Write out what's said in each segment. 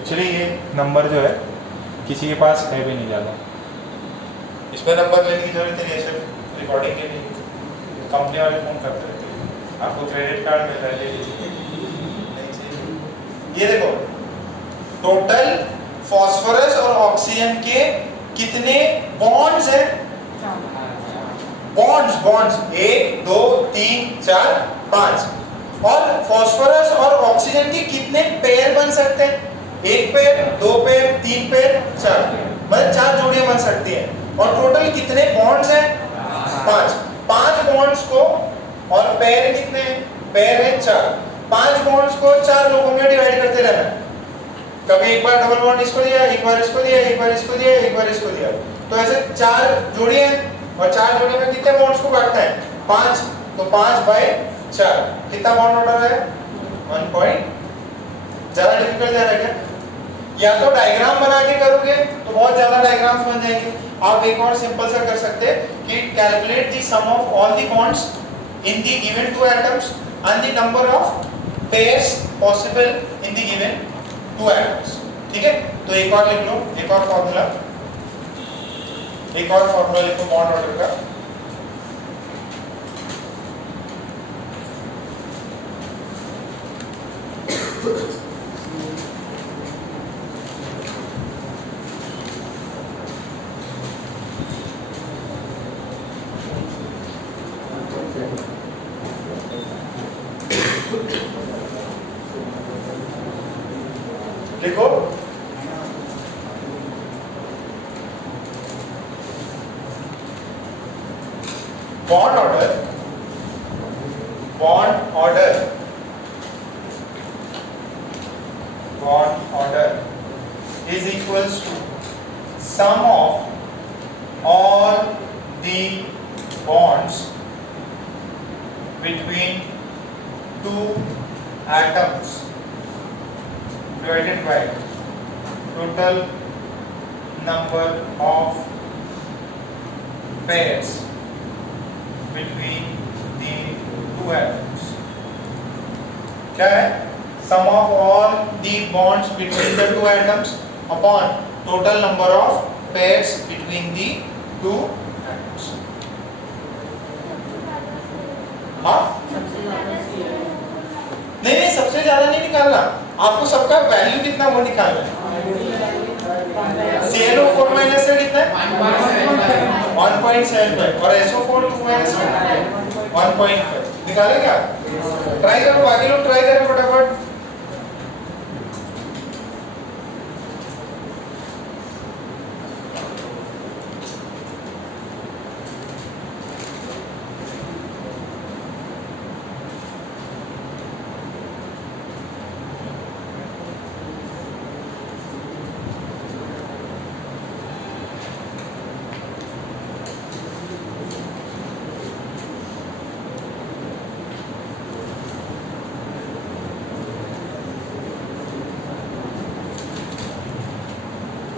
Actually ये number जो है किसी के पास है भी नहीं ज़्यादा, इस पर नंबर लेने की जरूरत नहीं है, सिर्फ रिकॉर्डिंग के लिए कंपनी वाले फोन करते रहते हैं, आपको क्रेडिट कार्ड मिल रहा है ले लीजिए। ये देखो टोटल फास्फोरस और ऑक्सीजन के कितने बॉन्ड्स हैं? बॉन्ड्स 1 2 3 4 5। और फास्फोरस और ऑक्सीजन के कितने पेयर बन सकते हैं? 1 पेयर 2 पेयर 3 पेयर 4, मतलब 4 जोड़ियां बन सकती हैं। और टोटल कितने बॉन्ड्स हैं? 5 बॉन्ड्स को, और पेयर कितने? पेयर है 4। 5 बॉन्ड्स को 4 लोगों में डिवाइड करते रहना है। कभी एक बार डबल बॉन्ड इसको दिया, एक बार इसको दिया, एक बार इसको दिया, एक बार इसको दिया, तो ऐसे 4 जोड़ियां हैं। और 4 जोड़ी में कितने बॉन्ड्स को काटना है? 5, तो 5/4 कितना बॉन्ड ऑर्डर है? 1 पॉइंट। ज्यादा डिफिकल्ट है क्या? या तो डायग्राम बना के करोगे तो बहुत ज्यादा डायग्राम्स बन जाएंगे। आप एक और सिंपल सा कर सकते हैं कि calculate the sum of all the bonds in the given 2 atoms and the number of pairs possible in the given 2 atoms. ठीक है, तो एक और लिख लो, एक और फॉर्मूला लिखो बॉन्ड ऑर्डर का। लिखो bond order is equals to sum of all the bonds between 2 atoms divided by total number of pairs between the 2 atoms। क्या है? Sum of all the bonds between the 2 atoms upon total number of pairs between the 2 atoms। हाँ? नहीं, सबसे ज्यादा नहीं निकालना, आपको सबका वैल्यू कितना वो निकालना है। CnO4 माइनस से कितना है? 1.75 और SO4 2 माइनस 1.5 निकाले क्या? ट्राई करो, बाकी लोग ट्राई करें फटाफट।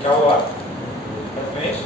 क्या हुआ? रमेश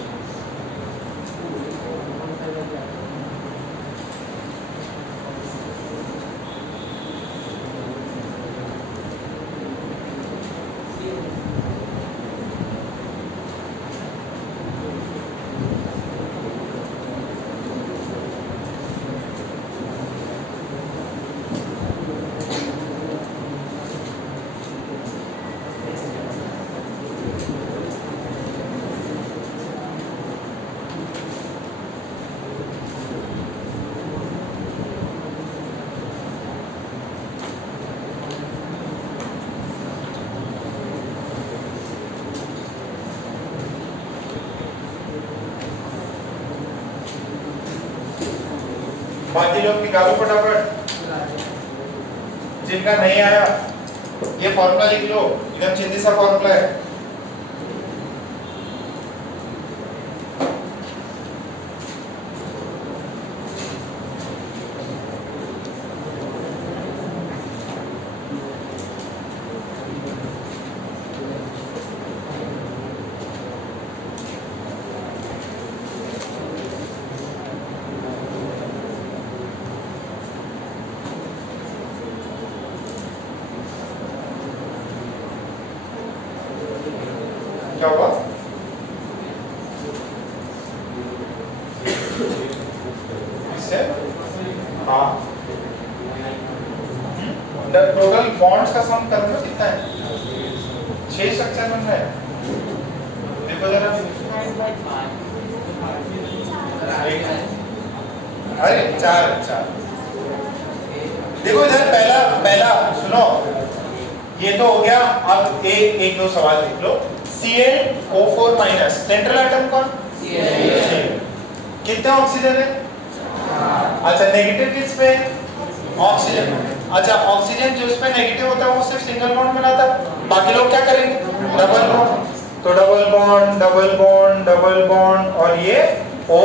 बाकी लोग निकालो फटाफट, जिनका नहीं आया ये फॉर्मूला लिख लो, एकदम सीधी सा फॉर्मूला है। क्या होगा? इससे हाँ टोटल बॉन्ड्स का सम करूंगा कितना है? 6 स्ट्रक्चर बन रहा है। देखो जरा, अरे 4 देखो इधर पहला सुनो, ये तो हो गया। अब एक दो सवाल देख लो। CnO4 माइनस, सेंट्रल एटम कौन? कितने ऑक्सीजन है? अच्छा, नेगेटिव किस पे? ऑक्सीजन। अच्छा, ऑक्सीजन जो इस पे नेगेटिव होता है वो सिर्फ सिंगल बॉन्ड बनाता है, बाकी लोग क्या करेंगे? Double bond. तो double bond double bond double bond और ये O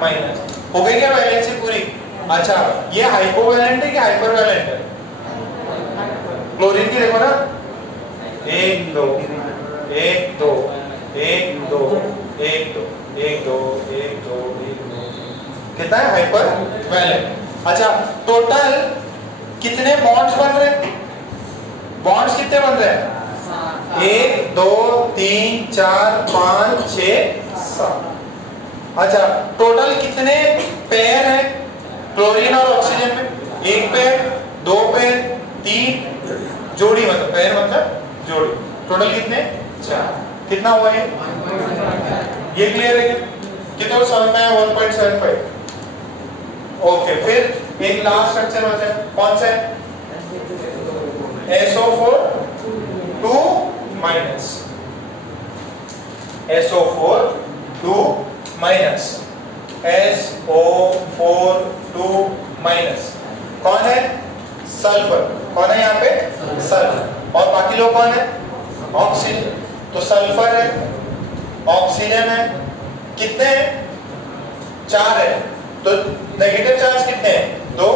माइनस। हो गई क्या वैलेंसी पूरी? अच्छा, ये हाइपोवैलेंट है कि हाइपरवैलेंट है? क्लोरीन की देखो ना, 1 2 1 2 1 2 1 2 1 2 1 2 1 2, कितना है? हाइपरवैलेंट। अच्छा, टोटल कितने बॉन्ड्स बन रहे हैं? बॉन्ड्स कितने बन रहे हैं? 1 2 3 4 5 6 7। अच्छा, टोटल कितने पेयर है क्लोरीन और ऑक्सीजन में? 1 पेयर, 2 पेयर, 3 जोड़ी, मतलब पेयर मतलब जोड़ी। टोटल कितने? 4। कितना हुआ है? ये क्लियर है? कितना समझ में आया? 1.75। ओके, फिर एक लास्ट स्ट्रक्चर बचा है, कौन सा है? SO4 2 minus, SO4 2 minus, SO4 2 minus. कौन है? सल्फर। कौन है यहाँ पे? सल्फर। और बाकी लोग कौन है? ऑक्सीजन। तो सल्फर है, ऑक्सीजन है, कितने हैं? 4 है। तो नेगेटिव चार्ज कितने हैं? 2।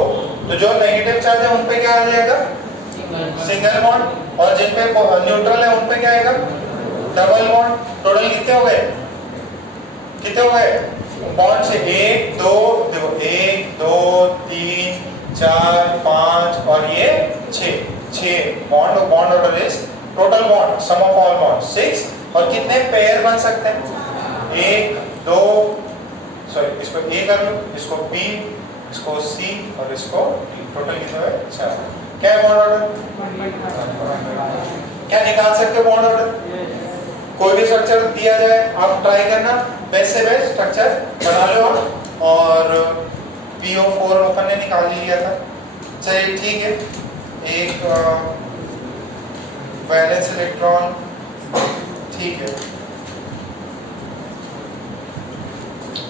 तो जो नेगेटिव चार्ज है उन पे क्या आ जाएगा? Single bond. और जिन पे न्यूट्रल है उन पे क्या आएगा? Double bond. टोटल कितने हो गए? कितने हो गए बॉन्ड से? 1 2 देखो, 1 2 3 4 5 और ये 6 bond. Bond order is total bond sum of all bond 6। और कितने पेयर बन सकते हैं? 1 2, सॉरी इसको A कर लो, इसको B, इसको C और इसको D। टोटल कितना है? 4। क्या है बॉन्ड ऑर्डर? क्या निकाल सकते हो बॉन्ड ऑर्डर? कोई भी स्ट्रक्चर दिया जाए, आप ट्राई करना, बेस्ट से बेस्ट स्ट्रक्चर बना लो आप। और PO4 अपन ने निकाल ही लिया था। चलिए ठीक है, एक वैलेंस इलेक्ट्रॉन, ठीक है,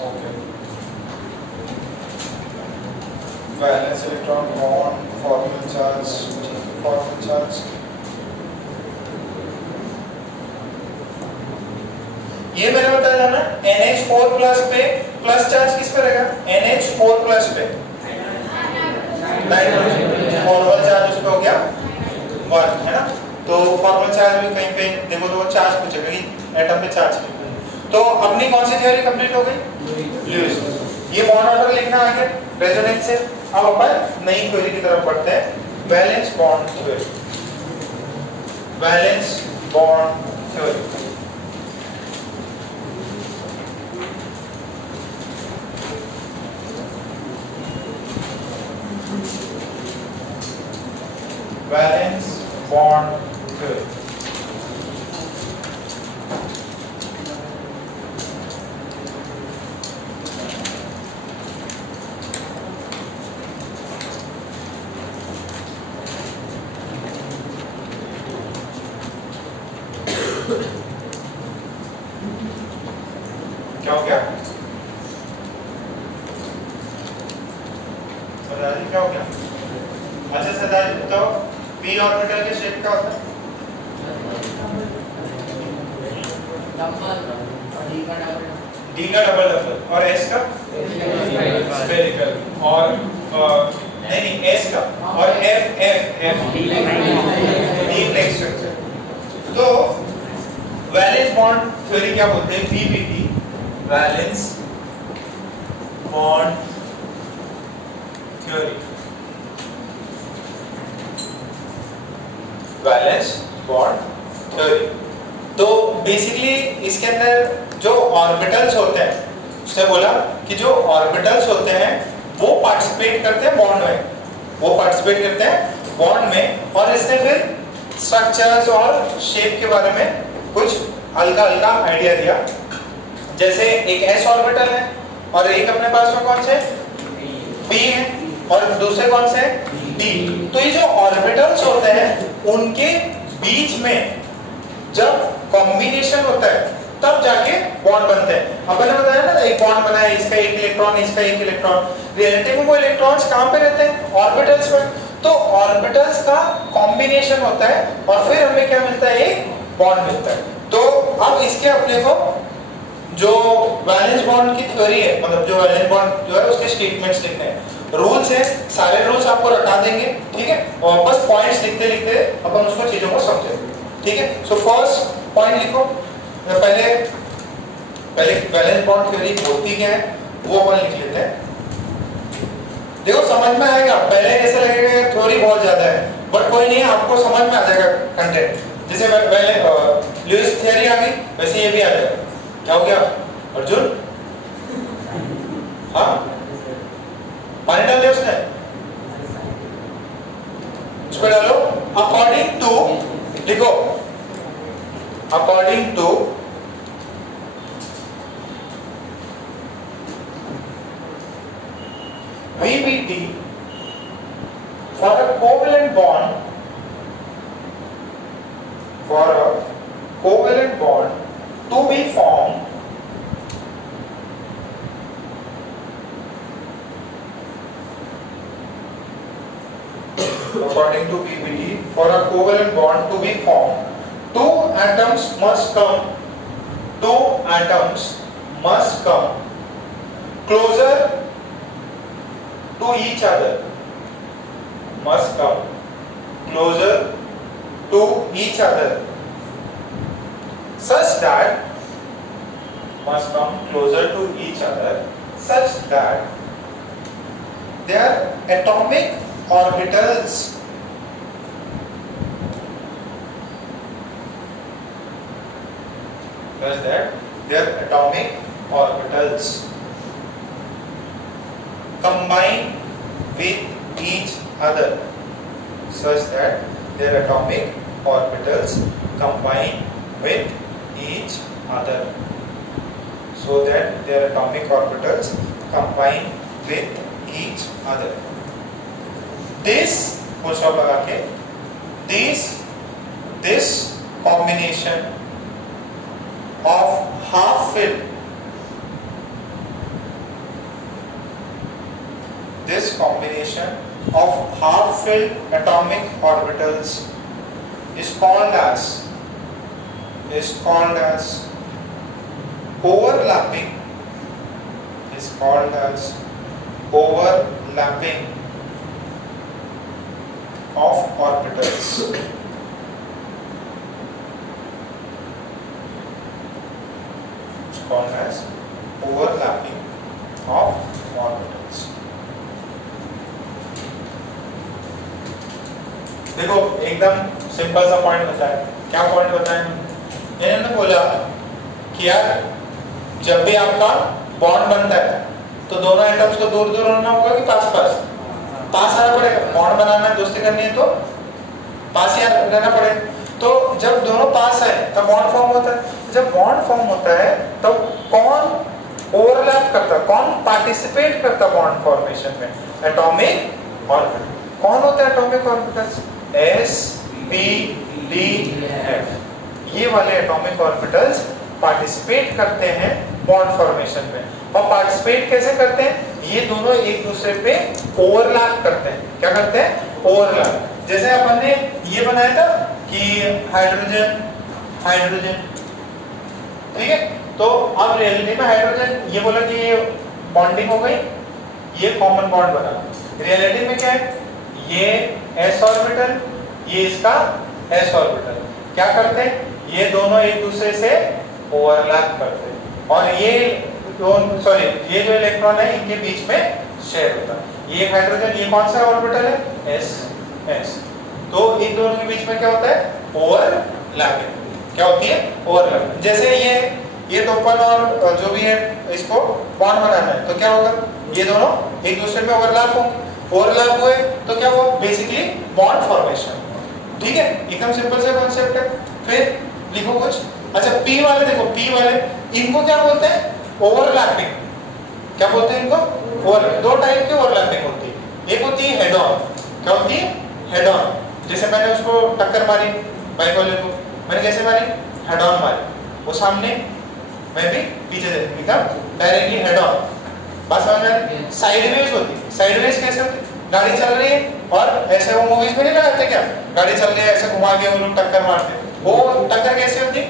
okay. Valence electron bond formal charge, formal charge. ये मैंने बताया था ना, NH4 प्लस पे प्लस चार्ज किस पे रहेगा? NH4 प्लस पे नाइट्रोजन। फॉर्मल चार्ज उस पे हो गया 1, है ना? तो फॉर्मल चार्ज भी कहीं पे देखो तो वो चार्ज पूछेगा कि एटम पे चार्ज कितना। तो अपनी कौन सी थ्योरी कंप्लीट हो गई? लुईस। ये बॉन्ड ऑर्डर लिखना आ गया रेजोनेंस से। अब अपन नई थ्योरी की तरफ बढ़ते हैं, valence bond theory. Valence bond theory. Valence bond theory. क्या हो गया? सरदार क्या हो गया? अच्छा सरदार बताओ, p ऑर्बिटल के शेप क्या होता है? d का डबल डबल और s का स्फेरिकल और नहीं s का और f d प्लेट स्ट्रक्चर। तो वैलेंस बॉन्ड थ्योरी क्या बोलते हैं? VBT, valence bond theory. Valence bond theory. तो बेसिकली इसके अंदर जो ऑर्बिटल्स होते हैं, उसने बोला कि जो ऑर्बिटल्स होते हैं वो पार्टिसिपेट करते हैं बॉन्ड में, वो पार्टिसिपेट करते हैं बॉन्ड में। और इसने फिर स्ट्रक्चर्स और शेप के बारे में कुछ हल्का हल्का आइडिया दिया। जैसे एक s ऑर्बिटल है और एक अपने पास में कौन से p है और दूसरे कौन से d। तो ये जो ऑर्बिटल्स होते हैं उनके बीच में जब कॉम्बिनेशन होता है तब जाके बॉन्ड बनते हैं। अपन ने बताया ना एक बॉन्ड बना है, इसका एक इलेक्ट्रॉन, इसका एक इलेक्ट्रॉन। रियलिटी में वो इलेक्ट्रॉन्स कहां पे रहते हैं? ऑर्बिटल्स में। तो ऑर्बिटल्स का कॉम्बिनेशन होता है और फिर हमें क्या मिलता है? एक बॉन्ड मिलता है। तो अब इसके अपने को जो वैलेंस बॉन्ड की थ्योरी है, मतलब जो वैलेंस बॉन्ड जो है उसके स्टेटमेंट्स लिखने हैं। रूल्स है, सारे रूल्स आपको रटा देंगे, ठीक है, और बस पॉइंट्स लिखते लिखते अपन उसको चीजों को समझेंगे, ठीक है। सो फर्स्ट पॉइंट लिखो, पहले वैलेंस बॉन्ड थ्योरी होती क्या है वो अपन लिख लेते हैं। देखो समझ में आएगा, पहले ऐसा लगेगा थ्योरी बहुत ज्यादा है, बट कोई नहीं, आपको समझ में आ जाएगा कंटेंट। जैसे पहले ल्यूइस थ्योरी आ गई, वैसे ये भी आ जाएगा। क्या हो गया अर्जुन? हाँ, पानी डाल दिया उसने, उस पर डालो। अकॉर्डिंग टू लिखो, according to VBT for a covalent bond, for a covalent bond to be formed, according to VBT, for a covalent bond to be formed, two atoms must come closer to each other, must come closer to each other, such that must come closer to each other such that their atomic orbitals combine with each other, such that their atomic orbitals combine with each other, so that their atomic orbitals combine with each other. This full stop लगा के this combination of half-filled, this combination of half-filled atomic orbitals is called as overlapping, is called as overlapping of orbitals. It's called as overlapping of orbitals. देखो एकदम simple सा point बताया। क्या point बताया? इन्होंने बोला कि यार जब भी आपका बॉन्ड बनता है तो दोनों एटम्स को दूर दूर होना होगा कि पास पास? पास आना पड़ेगा। बॉन्ड बनाना है, दोस्ती करनी है तो पास ही रहना पड़ेगा। तो जब दोनों पास है तब बॉन्ड फॉर्म होता है। जब बॉन्ड फॉर्म होता है तो कौन ओवरलैप करता, कौन पार्टिसिपेट करता बॉन्ड फॉर्मेशन में? Atomic orbital. कौन होता है atomic orbitals? S, P, D, F, ये वाले एटॉमिक ऑर्बिटल्स पार्टिसिपेट करते हैं बॉन्ड फॉर्मेशन में। और पार्टिसिपेट कैसे करते हैं? ये दोनों एक दूसरे पे ओवरलैप करते हैं। क्या करते हैं? ओवरलैप। जैसे अपन ने ये बनाया था कि हाइड्रोजन हाइड्रोजन, ठीक है। तो अब रियलिटी में हाइड्रोजन ये बोला कि ये बॉन्डिंग हो गई, ये कॉमन बॉन्ड बना। रियलिटी में क्या है? ये s ऑर्बिटल, ये इसका s ऑर्बिटल क्या करते हैं? ये दोनों एक दूसरे से ओवरलैप करते हैं और ये ये जो इलेक्ट्रॉन है इनके बीच में शेयर होता है। ये हाइड्रोजन, ये कौन सा ऑर्बिटल है? s। तो इन दोनों के बीच में क्या होता है? ओवरलैपिंग, क्या होती है? ओवरलैप। जैसे ये दोपन और जो भी है इसको बॉन्ड बनाना है तो क्या होगा? ये दोनों एक दूसरे में ओवरलैप होंगे, ओवरलैप हुए तो क्या हुआ? Basically bond formation. ठीक है, एकदम सिंपल सा कॉन्सेप्ट है। फिर लिखो कुछ। अच्छा पी वाले देखो, पी वाले इनको क्या बोलते हैं? ओवरलैपिंग। क्या बोलते हैं इनको? ओवरलैप। दो टाइप की ओवरलैपिंग होती है, एक होती है हेड ऑन। क्या होती है? Head on. जैसे मैंने उसको टक्कर मारी बाइक वाले को, मैंने कैसे मारी? हेड ऑन मारी, वो सामने, मैं भी पीछे से निकला, डायरेक्टली हेड ऑन। बात समझ में आ रही? साइडवेज होती है। साइडवेज कैसे होती है? गाड़ी चल रही है और ऐसे वो मूवीज में नहीं लगाते क्या, गाड़ी चल रही है ऐसे घुमा के वो लोग टक्कर मारते हैं, वो टक्कर कैसे होती है?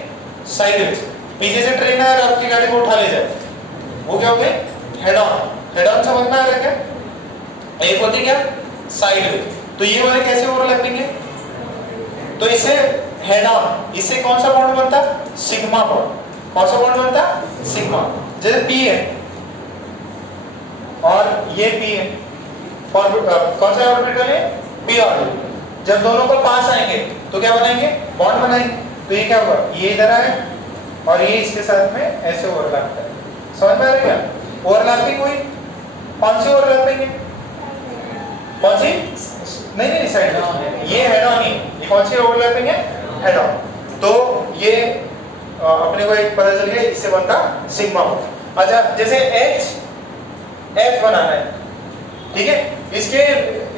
साइडवेज। पीछे से ट्रेन आया और आपकी गाड़ी को उठा ले जाए, वो क्या हो गई? Head on. हेड ऑन समझ में आ रहा है क्या? एक होती क्या? साइडवेज। तो ये वाले कैसे ओवरलैपिंग है? तो इससे हेड ऑन, इससे कौन सा बॉन्ड बनता? Sigma bond. कौन सा बॉन्ड बनता? सिग्मा। जैसे पी है और ये पी है, कौन सा ऑर्बिटल है? P orbital. जब दोनों को पास आएंगे तो क्या बनाएंगे? बॉन्ड बनाएंगे। तो ये क्या होगा? ये इधर आए और ये इसके साथ में ऐसे ओवरलैप करें। समझ में आ रहा है क्या? ओवरलैपिंग हुई। कौन सी ओवरलैपिंग है? कौन सी? नहीं नहीं साइड, ये हेड ऑन ही। ये कौन सी ओवरलैपिंग है? Head on. तो ये अपने को एक पता चल गया, इससे बनता सिग्मा। अच्छा जैसे एच एफ बनाना है, ठीक है, इसके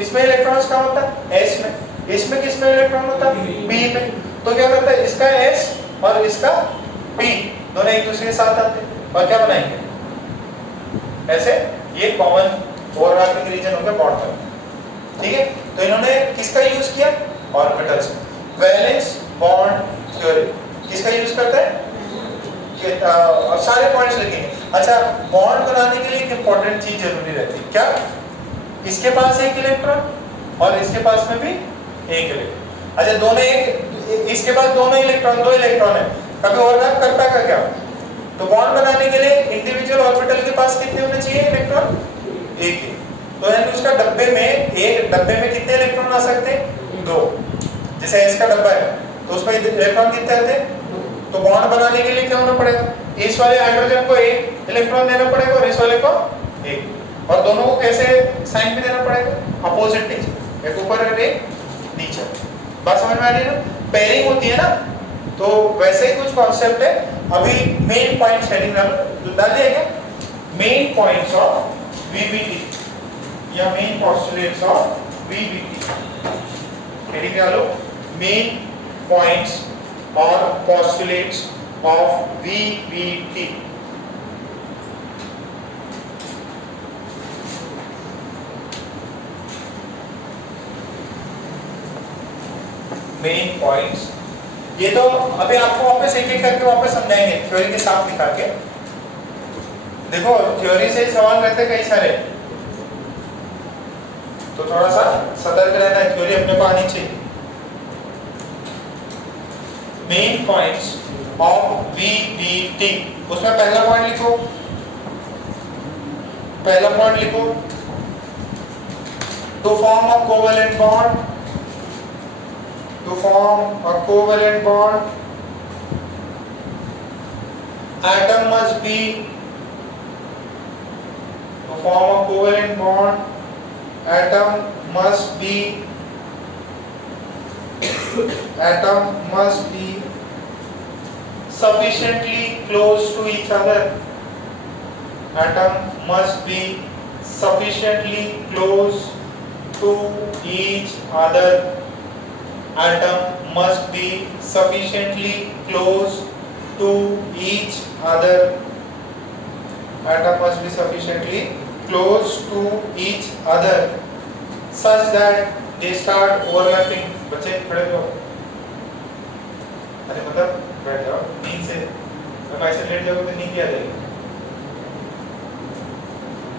इसमें इलेक्ट्रॉन्स कहाँ होता है? एस में। इसमें किस में इलेक्ट्रॉन होता है? पी में। तो क्या करता है? इसका एस और इसका पी दोनों एक दूसरे के साथ आते हैं और क्या बनाएंगे? ऐसे ये कॉमन ओवरलैपिंग रीजन हो गया बॉन्ड का। ठीक है, तो इन्होंने किसका यूज किया? ऑर्बिटल्स। वैलेंस बॉन्ड थ्योरी किसका यूज करता है? अब सारे पॉइंट्स लिखेंगे। अच्छा बॉन्ड बनाने के लिए एक इंपॉर्टेंट चीज जरूरी रहती है, क्या? इसके पास एक इलेक्ट्रॉन और इसके पास में भी एक इलेक्ट्रॉन। अच्छा दोनों एक, इसके पास दोनों इलेक्ट्रॉन, दो इलेक्ट्रॉन है, कभी ओवरलैप करता है क्या? तो बॉन्ड बनाने के लिए इंडिविजुअल ऑर्बिटल के पास कितने होने चाहिए इलेक्ट्रॉन? एक ही। तो यानी उसका डब्बे में, एक डब्बे में कितने इलेक्ट्रॉन आ सकते हैं? दो। जैसे इसका डब्बा है तो उसमें इलेक्ट्रॉन कितने आते हैं? तो बॉन्ड बनाने के लिए क्या होना पड़ेगा? इस वाले हाइड्रोजन को एक इलेक्ट्रॉन देना पड़ेगा और इस वाले को एक, और दोनों को कैसे साइन भी देना पड़ेगा? अपोजिट नीचे, एक ऊपर और एक नीचे। बात समझ में आ रही है ना? पेयरिंग होती है ना, तो वैसे ही कुछ कॉन्सेप्ट है। अभी मेन पॉइंट्स हेडिंग डाल दिया क्या? मेन पॉइंट्स ऑफ वीबीटी या main postulates of VBT. Heading डालो मेन पॉइंट्स और postulates of VBT. Main points, ये तो अभी आपको वापस एक एक करके वापस समझाएंगे थ्योरी के साथ दिखा के। देखो थ्योरी से सवाल रहते कई सारे, तो थोड़ा सा सतर्क रहना है, थ्योरी अपने को आनी चाहिए। मेन पॉइंट्स ऑफ वीबीटी, उसमें पहला पॉइंट लिखो, पहला पॉइंट लिखो, to form a covalent bond, to form a covalent bond, atom must be, to form a covalent bond, atom must be, atom must be sufficiently close to each other, atom must be sufficiently close to each other, atom must be sufficiently close to each other, atom must be sufficiently close to each other such that they start overlapping। बच्चे खड़े हो, अरे मतलब बैठ जाओ, नींद से अब ऐसे लेट जाओगे तो नींद आ जाएगी,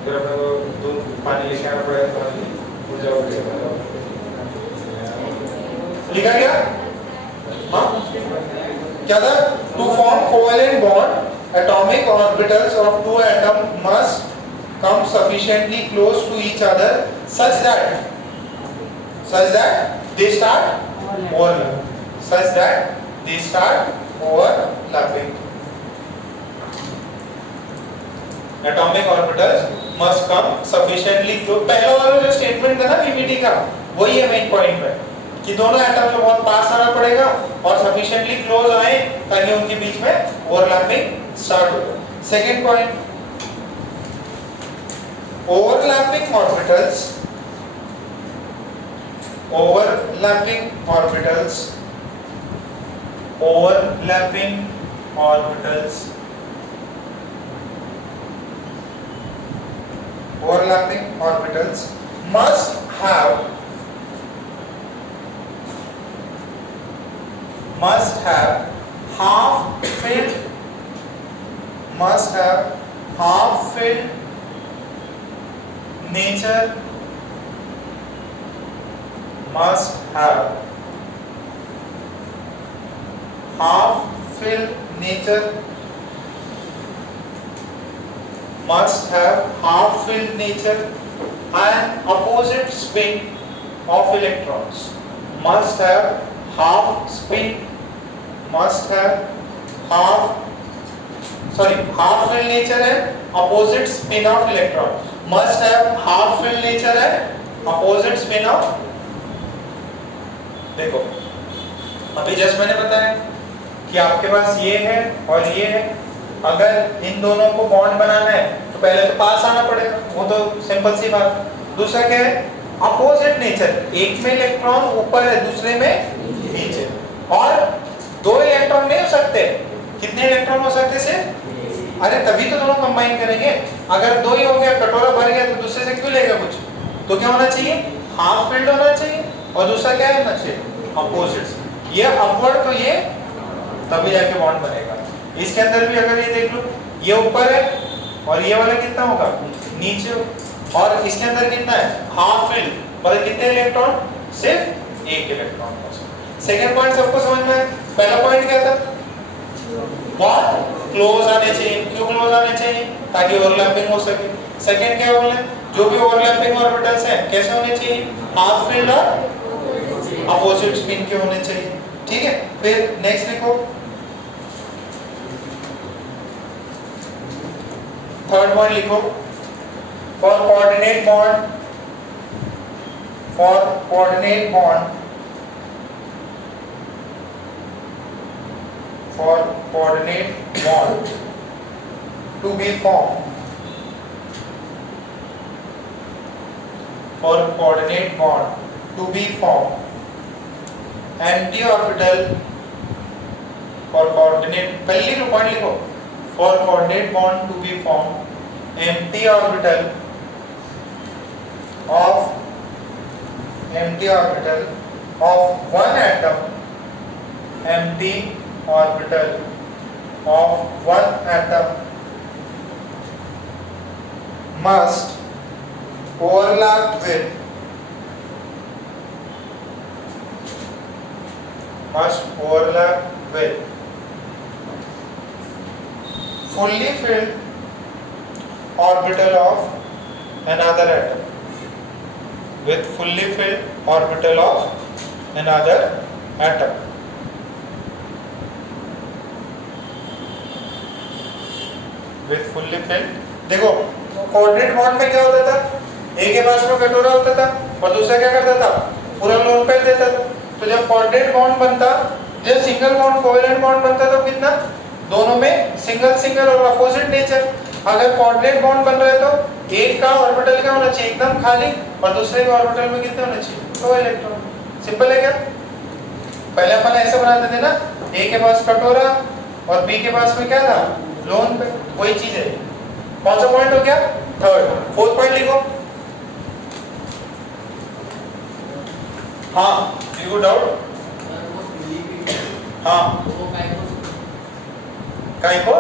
फिर अपने को दूध पानी लेके आना पड़ेगा, तो उठ जाओगे। लिखा गया? हाँ क्या था? To form covalent bond atomic orbitals of two atom must come sufficiently close to each other such that they start overlap, such that they start overlapping. Atomic orbitals must come sufficiently close. पहला वाला जो statement था ना PPT का, वही है main point पे कि दोनों एटम को बहुत पास आना पड़ेगा और सफिशिएंटली क्लोज आए ताकि उनके बीच में ओवरलैपिंग स्टार्ट हो जाए. Second point, overlapping orbitals, overlapping orbitals, overlapping orbitals, overlapping orbitals must have half filled nature, must have half filled nature, must have half filled nature and opposite spin of electrons, must have half spin, must have half filled nature and opposite spin of electron, must have half filled nature and opposite spin of. देखो अभी just मैंने बताया कि आपके पास ये है और ये है, अगर इन दोनों को बॉन्ड बनाना है तो पहले तो पास आना पड़ेगा, वो तो सिंपल सी बात. दूसरा क्या है, अपोजिट नेचर, एक में इलेक्ट्रॉन ऊपर है दूसरे में नीचे, और दो इलेक्ट्रॉन नहीं हो सकते. कितने इलेक्ट्रॉन हो सकते से? अरे तभी तो दोनों कंबाइन करेंगे. अगर दो ही हो गया, कटोरा भर गया तो दूसरे से क्यों लेगा कुछ? तो क्या होना चाहिए? हाफ फिल्ड होना चाहिए. और दूसरा क्या होना चाहिए? अपोजिट्स. ये अपवर्ड तो ये तभी जाके बॉन्ड बनेगा. इसके अंदर भी अगर ये देख लो, ये ऊपर है और ये वाला कितना होगा? नीचे. और इसके अंदर कितना है? Half filled. मतलब कितने इलेक्ट्रॉन? सिर्फ एक इलेक्ट्रॉन. सेकंड पॉइंट सबको समझ में है. पहला पॉइंट क्या था? बॉन्ड क्लोज आने चाहिए. क्यों क्लोज आने चाहिए? ताकि ओवरलैपिंग हो सके. सेकंड क्या बोले? जो भी ओवरलैपिंग ऑर्बिटल्स हैं कैसे होने चाहिए? हाफ फील्ड और अपोजिट स्पिन के होने चाहिए. ठीक है. फिर नेक्स्ट लिखो, थर्ड पॉइंट लिखो, for coordinate bond, for coordinate bond, for coordinate bond to be formed, for coordinate bond to be formed, empty orbital, for coordinate, पहले पॉइंट लिखो, for coordinate bond to be formed, empty orbital of one atom, empty orbital of one atom must overlap with fully filled orbital of another atom, with fully filled orbital of another atom. With fully filled. देखो coordinate bond में क्या होता था? एक के पास में कटोरा होता था और दूसरा क्या करता था? पूरा लोन पेयर देता था. तो जब कोऑर्डिनेट बॉन्ड बनता, जब सिंगल बॉन्ड कोवेलेंट बॉन्ड बनता तो कितना? दोनों में सिंगल सिंगल और अपोजिट नेचर. अगर कोऑर्डिनेट बॉन्ड बन रहा है तो एक का ऑर्बिटल क्या होना चाहिए? एकदम खाली. और दूसरे के ऑर्बिटल में कितने होने चाहिए? 2 इलेक्ट्रॉन. सिंपल है क्या? पहले अपन ऐसे बनाते थे ना, ए के पास कटोरा और बी के पास में क्या था? लोन पे. वही चीज है. कौन सा पॉइंट हो गया? थर्ड. फोर्थ पॉइंट लिखो. हाँ, यू डाउट? हाँ, काहे को?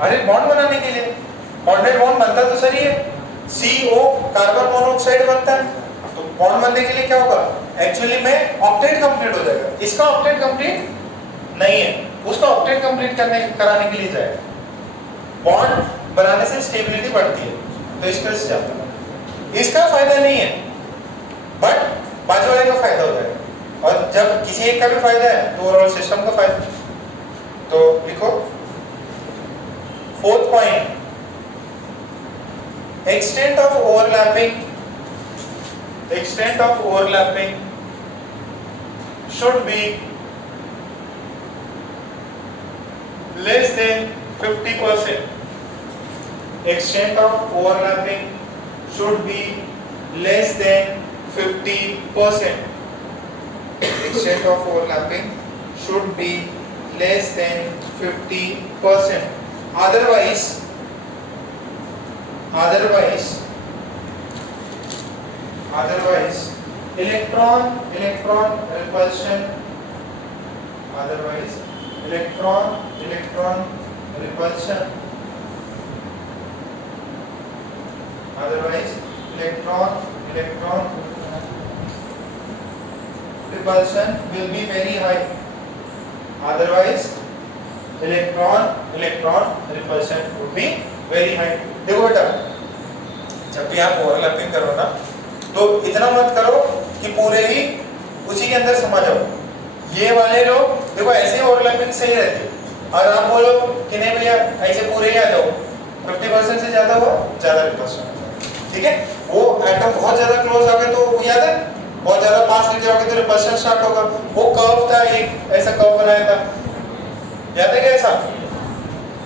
अरे बॉन्ड बनाने के लिए. कोऑर्डिनेट बॉन्ड बनता तो सही है, CO कार्बन मोनोऑक्साइड बनता है. तो बॉन्ड बनने के लिए क्या होगा? एक्चुअली में ऑक्टेट कंप्लीट हो जाएगा. इसका ऑक्टेट कंप्लीट नहीं है, उसका ऑक्टेट कंप्लीट कराने के लिए जाएगा. बॉन्ड बनाने से स्टेबिलिटी बढ़ती है तो इसका से जाता है. इसका फायदा नहीं है बट बाजू वाले का फायदा हो जाएगा. और जब किसी एक का भी फायदा है तो ओवरऑल सिस्टम का फायदा। तो लिखो fourth point, extent of overlapping should be less than 50%. Extent of overlapping should be less than 50%. Extent of overlapping should be less than 50%. Otherwise electron repulsion will be very high. देखो बेटा, जब भी आप overlapping करो ना तो इतना मत करो कि पूरे ही उसी के अंदर समा जाओ। ये वाले लोग देखो ऐसे ही ओवरलैपिंग सही रहती है, और आप बोलो कि नहीं भैया ऐसे पूरे ही आ जाओ, 50% से ज्यादा हुआ ज्यादा रिपल्शन। ठीक है, वो एटम बहुत ज्यादा क्लोज आ गए तो याद है, बहुत ज्यादा पास ले जाओगे तो रिपल्शन स्टार्ट होगा। वो कर्व था, एक ऐसा कर्व बनाया था, याद है क्या ऐसा?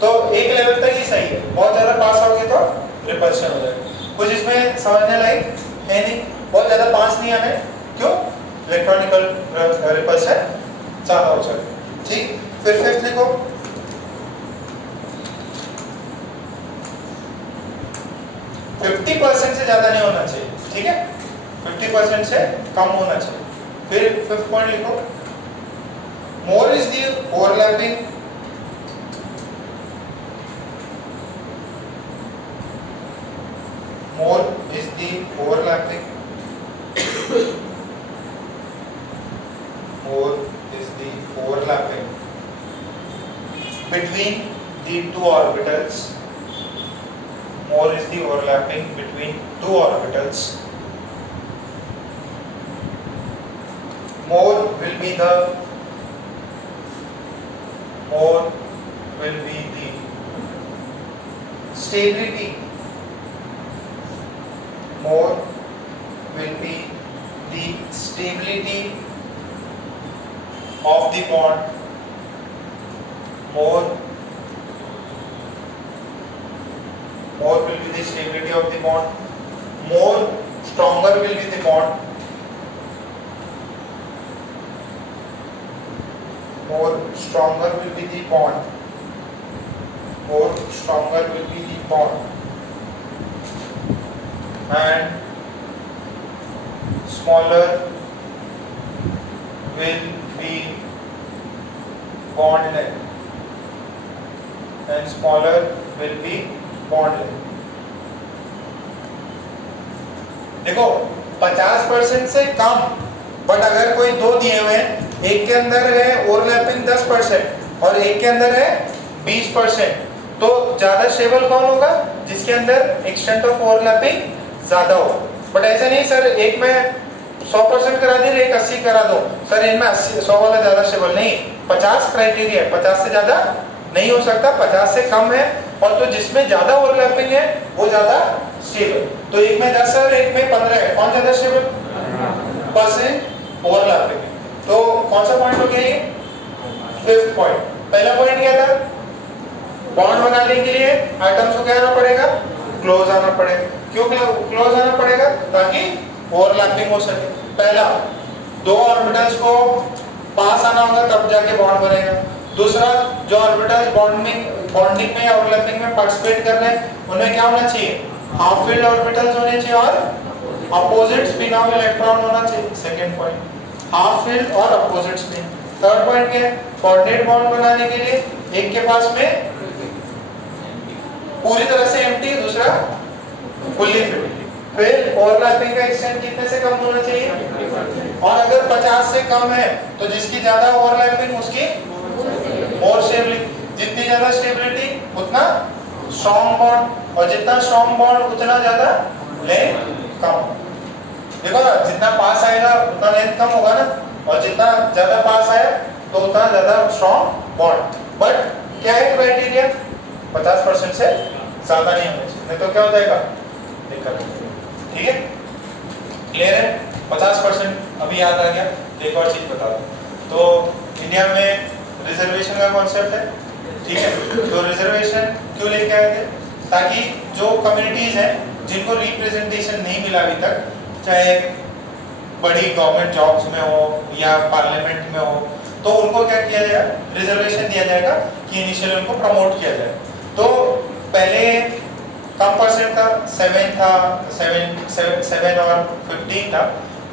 तो एक लेवल तक ही सही है, बहुत ज्यादा पास आओगे तो रिपल्शन हो जाएगा। कुछ इसमें समझने लायक है नहीं, बहुत ज्यादा पास नहीं आना है, क्यों? इलेक्ट्रॉनिकल रिपल्शन ज्यादा हो जाएगा। ठीक, फिर फिफ्थ लिखो, फिफ्टी % से ज्यादा नहीं होना चाहिए। ठीक है, 50% से कम होना चाहिए। फिर फिफ्थ पॉइंट लिखो, more is the overlapping between the two orbitals. More is the overlapping between two orbitals. More will be the stability. More will be the stability of the bond. More will be the stability of the bond. More stronger will be the bond. More stronger will be the bond. More stronger will be the bond. And smaller will be bond length. And smaller will be bond length. देखो 50% से कम, but अगर कोई दो दिए हुए हैं, एक के अंदर है ओवरलैपिंग 10% और एक के अंदर है 20%, तो ज्यादा स्टेबल कौन होगा? जिसके अंदर एक्सटेंट ऑफ ओवरलैपिंग ज्यादा हो। बट ऐसा नहीं सर एक में 100% करा दे, एक 80 करा दो, सर इनमें 100 वाला ज्यादा स्टेबल नहीं। 50 क्राइटेरिया है, 50 से ज्यादा नहीं हो सकता, 50 से कम है, और तो जिसमें ज्यादा ओवरलैपिंग है वो ज्यादा स्टेबल। तो एक में 10 है और एक में 15 है, कौन ज्यादा स्टेबल? % ओवरलैपिंग। तो कौन सा पॉइंट हो गया ये? Fifth point. पहला पॉइंट क्या था? बॉन्ड बनाने के लिए एटम्स को क्या आना पड़ेगा? क्लोज आना पड़ेगा। क्यों क्लोज आना पड़ेगा? ताकि ओवरलैपिंग हो सके। पहला, दो ऑर्बिटल्स को पास आना होगा तब जाके बॉन्ड बनेगा। दूसरा, जो ऑर्बिटल्स बॉन्डिंग में या ओवरलैपिंग में पार्टिसिपेट कर रहे हैं उनमें क्या होना चाहिए? हाफ फील्ड ऑर्बिटल्स होने चाहिए और अपोजिट स्पिन ऑफ इलेक्ट्रॉन होना चाहिए। सेकंड पॉइंट, हाफ फील्ड और अपोजिट स्पिन। थर्ड पॉइंट क्या है? कोऑर्डिनेट बॉन्ड बनाने के लिए एक के पास में पूरी तरह से एम्प्टी, दूसरा फुल्ली फिल्ड। फिर ओवरलैपिंग का एक्सटेंट कितने से कम होना चाहिए? और अगर 50 से कम है तो जिसकी ज्यादा ओवरलैपिंग उसकी मोर स्टेबिलिटी, जितनी ज्यादा स्टेबिलिटी उतना स्ट्रॉन्ग बॉन्ड, और जितना स्ट्रॉन्ग बॉन्ड उतना ज्यादा लेंथ कम। देखो ना, जितना पास आएगा उतना लेंथ कम होगा ना, और जितना ज्यादा पास आया तो उतना ज्यादा स्ट्रॉन्ग बॉन्ड। बट क्या है क्राइटेरिया, 50% से ज्यादा नहीं होना चाहिए, नहीं तो क्या हो जाएगा, दिक्कत। ठीक है, क्लियर है? 50% अभी याद आ गया। एक और चीज बता दूं, तो इंडिया में रिजर्वेशन का कॉन्सेप्ट है, ठीक है? तो रिजर्वेशन क्यों लेके आए थे, ताकि जो कम्युनिटीज हैं जिनको रिप्रेजेंटेशन नहीं मिला अभी तक, चाहे बड़ी गवर्नमेंट जॉब्स में हो या पार्लियामेंट में हो, तो उनको क्या किया जाएगा, रिजर्वेशन दिया जाएगा कि इनिशियली उनको प्रमोट किया जाए। तो पहले कम परसेंट था, 7 था, 7 और 15 था।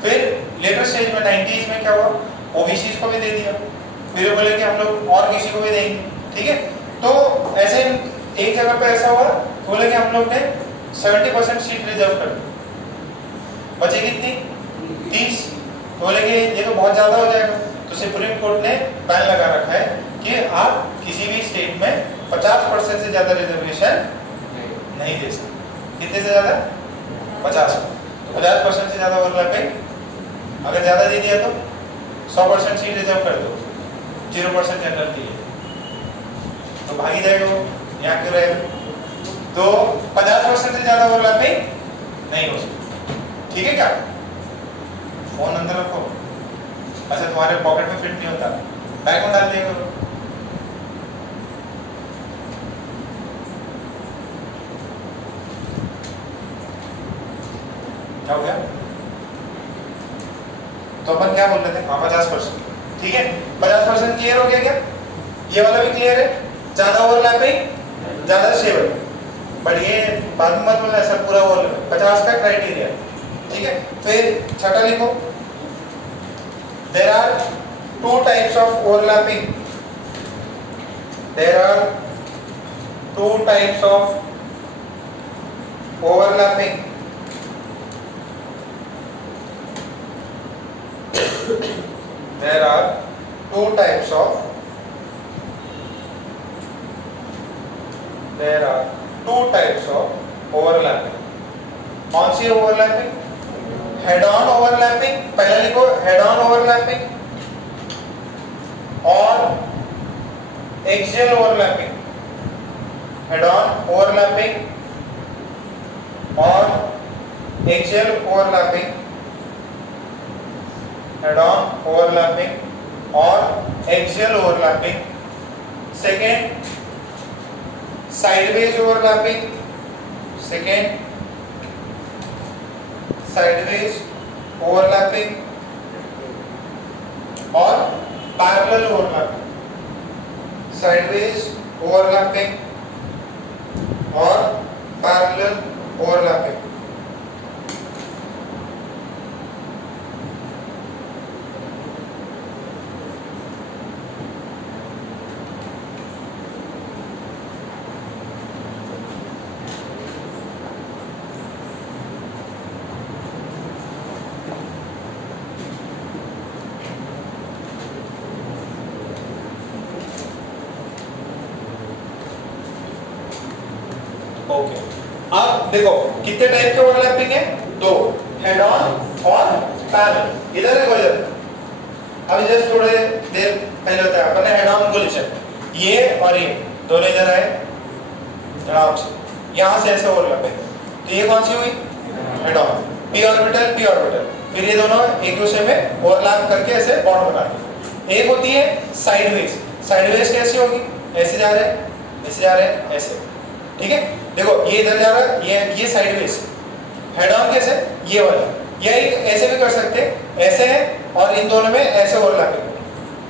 फिर लेटर स्टेज में 90s में क्या हुआ, ओबीसी को भी दे दिया, फिर बोले कि हम लोग और किसी को भी देंगे, ठीक है? तो ऐसे एक जगह पे ऐसा हुआ, बोले कि हम लोग ने 70% सीट रिजर्व कर दी, बचे कितनी, 30। बोले कि ये तो बहुत ज्यादा हो जाएगा, तो सुप्रीम कोर्ट ने बैन लगा रखा है कि आप किसी भी स्टेट में 50% से ज्यादा रिजर्वेशन नहीं दे सकते। कितने से ज्यादा, 50। तो 50% से ज्यादा ओवरलैपिंग अगर ज्यादा दे दिया तो 100% सीट रिजर्व कर दो, 0% जनरल के लिए, तो भागी जाएगा वो, यहाँ क्यों रहेगा? तो 50% से ज्यादा ओवरलैपिंग नहीं हो सकती, ठीक है? क्या फोन अंदर रखो, अच्छा तुम्हारे पॉकेट में फिट नहीं होता, बैग में डाल दिया करो। क्या हो गया? तो अपन क्या बोल रहे थे, हाँ 50%, ठीक है? 50% क्लियर हो गया क्या? ये वाला भी क्लियर है, ज्यादा ओवरलैपिंग ज्यादा स्टेबल, बट ये बाद में मत बोलना ऐसा पूरा ओवर 50 का क्राइटेरिया, ठीक है? फिर छठा लिखो, there are 2 types of overlapping, there are 2 types of overlapping, there are 2 types of, there are 2 types of overlapping। कौन सी ओवरलैपिंग? हेड ऑन ओवरलैपिंग, पहला लिखो हेड ऑन ओवरलैपिंग, और axial overlapping. Head on overlapping और axial overlapping, head on overlapping और axial overlapping. Second sideways overlapping, second sideways overlapping और parallel overlapping, sideways overlapping और parallel overlapping. Okay, अब देखो कितने टाइप के ओवरलैपिंग है, 2, हेड ऑन और पैरेलल। इधर देखो, इधर अभी जस्ट थोड़े देर पहले होता है, अपन ने हेड ऑन को लिखा, ये और ये दोनों इधर आए आराम से, यहां से ऐसे ओवरलैप है, तो ये कौन सी हुई, head on. P orbital, P orbital, फिर ये दोनों एक दूसरे में ओवरलैप करके ऐसे बॉन्ड बनाते हैं। एक होती है साइडवेज, साइडवेज कैसी होगी, ऐसे जा रहे हैं, ऐसे जा रहे हैं, ऐसे, ठीक है? देखो ये इधर जा रहा है, ये साइडवेज। हेड ऑन कैसे, ये वाला, या एक ऐसे भी कर सकते हैं, ऐसे है और इन दोनों में ऐसे ओवरलैपिंग,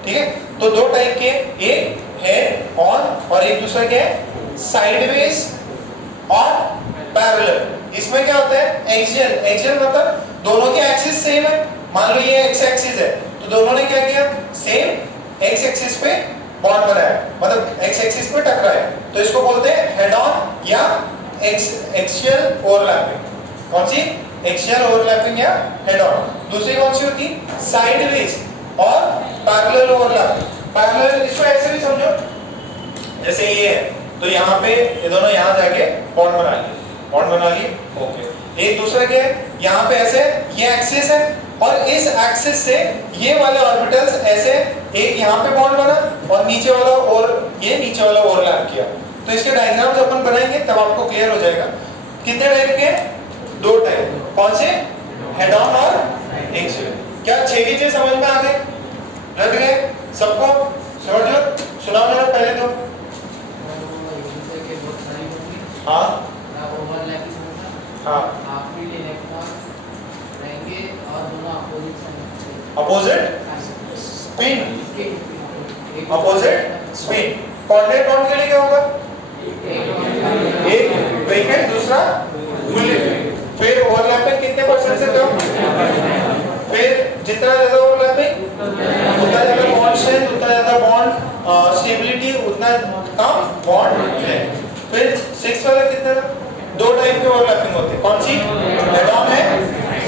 ठीक है? तो 2 टाइप के, एक हेड ऑन और एक दूसरा क्या है, साइडवेज और पैरेलल। इसमें क्या होता है, एक्सियल। एक्सियल मतलब दोनों के एक्सिस सेम है, मान लो ये एक्स एक्सिस है, तो दोनों ने क्या किया, सेम एक्स एक्सिस पे बॉन्ड बनाया, मतलब एक्स एक्सिस पे टकराया, तो इसको बोलते हैं हेड ऑन या एक्सियल ओवरलैपिंग। कौन सी, एक्सियल ओवरलैपिंग या हेड ऑन। दूसरी कौन सी होती, साइडवेज और पैरेलल ओवरलैपिंग। पैरेलल इसको ऐसे भी समझो, जैसे ये है, तो यहाँ पे ये दोनों यहाँ जाके बॉन्ड बना लिए, बॉन्ड बना लिए, ओके। एक दूसरा क्या है, यहाँ पे ऐसे ये एक्सिस है और इस एक्सिस से ये वाले ऑर्बिटल्स ऐसे, एक यहाँ पे बॉन्ड बना और नीचे वाला और ये नीचे वाला ओवरलैप किया। तो इसके डायग्राम्स अपन बनाएंगे तब आपको क्लियर हो जाएगा। कितने टाइप के? 2 टाइप। कौन से? हेड ऑन और एक्सियल। क्या 6 चीजें समझ में आ गई? रट गए सबको? समझो, सुनाओ जरा पहले तो। हाँ हाँ, opposite spin, opposite spin. Coordinate bond के लिए क्या होगा? एक वेकेंट, दूसरा बुलेट। फिर ओवरलैपिंग कितने परसेंट से कम? फिर जितना ज्यादा ओवरलैपिंग उतना ज्यादा बॉन्ड स्ट्रेंथ, उतना ज्यादा बॉन्ड स्टेबिलिटी, उतना कम बॉन्ड लेंथ। फिर 6 वाला कितना? 2 टाइप के ओवरलैपिंग होते हैं। कौन सी? हेड ऑन है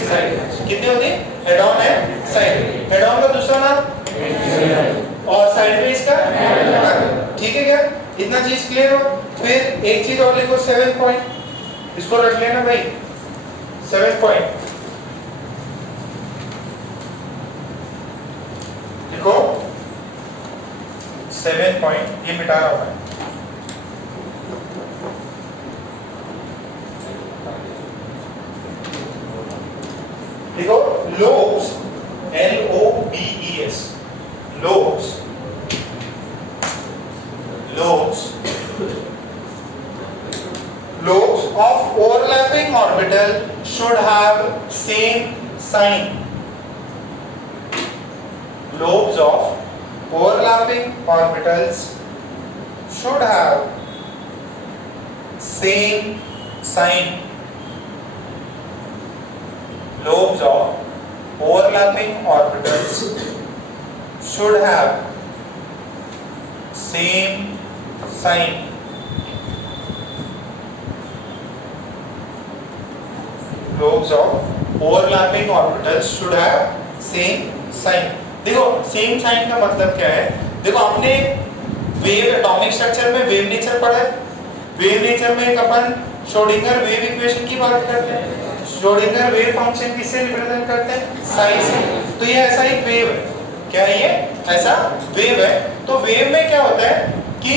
साइड। कितनी होती? हेड ऑन है साइड। हेड ऑन का दूसरा नाम और साइड में इसका। ठीक है क्या? इतना चीज क्लियर हो? फिर एक चीज और लिखो, 7 पॉइंट, इसको रख लेना भाई। 7 पॉइंट लिखो, 7 पॉइंट। ये मिटा रहा हूं मैं। देखो, lobes, LOBES, lobes, lobes, lobes of overlapping orbital should have same sign. Lobes of overlapping orbitals should have same sign. Lobes of overlapping orbitals should have same sign. Lobes of overlapping orbitals should have same sign. देखो same sign का मतलब क्या है? देखो आपने wave atomic structure में wave nature पढ़ा है। वेव नेचर में एक अपन श्रोडिंगर वेव इक्वेशन की बात करते हैं। श्रोडिंगर वेव फंक्शन किससे रिप्रेजेंट करते हैं? साइन से। तो ये ऐसा एक वेव है। क्या है ये? ऐसा वेव है। तो वेव में क्या होता है कि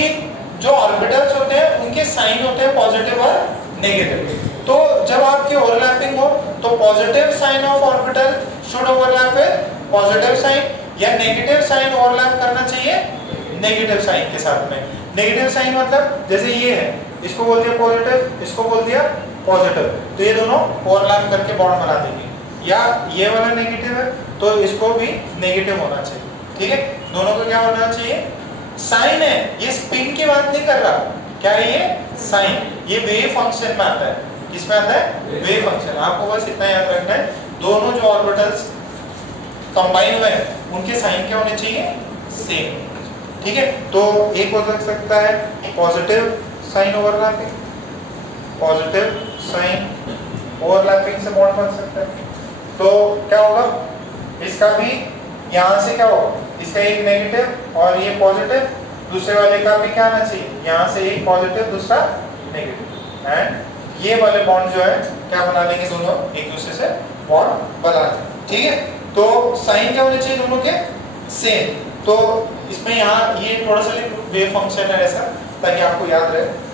जो ऑर्बिटल्स होते हैं उनके साइन होते हैं पॉजिटिव और नेगेटिव। तो जब आपकी ओवरलैपिंग हो तो positive sign of orbital should overlap with positive sign, या नेगेटिव साइन ओवरलैप करना चाहिए नेगेटिव साइन के साथ में। नेगेटिव साइन मतलब जैसे ये है, इसको बोल दिया पॉजिटिव, इसको बोल दिया पॉजिटिव, तो ये दोनों ओवरलैप करके बॉन्ड बना देंगे। या ये वाला नेगेटिव है तो इसको भी नेगेटिव होना चाहिए। ठीक है, दोनों को क्या होना चाहिए? साइन है। ये स्पिन की बात नहीं कर रहा। क्या है ये? साइन। ये वेव फंक्शन में आता है। किसमें आता है? Wave function. आपको बस इतना याद रखना है, दोनों जो ऑर्बिटल्स कंबाइन हुए हैं उनके साइन क्या होने चाहिए? सेम। ठीक है, तो एक हो सकता है positive sign overlapping, positive sign overlapping से बॉन्ड बन सकता है। तो क्या होगा? इसका भी यहाँ से क्या होगा? इसका एक नेगेटिव और ये पॉजिटिव, दूसरे वाले का भी क्या आना चाहिए? यहाँ से एक पॉजिटिव दूसरा नेगेटिव, एंड ये वाले बॉन्ड जो है क्या बना लेंगे? दोनों एक दूसरे से बॉन्ड बना लेंगे। ठीक है, तो साइन क्या होने चाहिए दोनों के? सेम। तो इसमें यहाँ ये थोड़ा सा वेव फंक्शन है ऐसा, ताकि आपको याद रहे।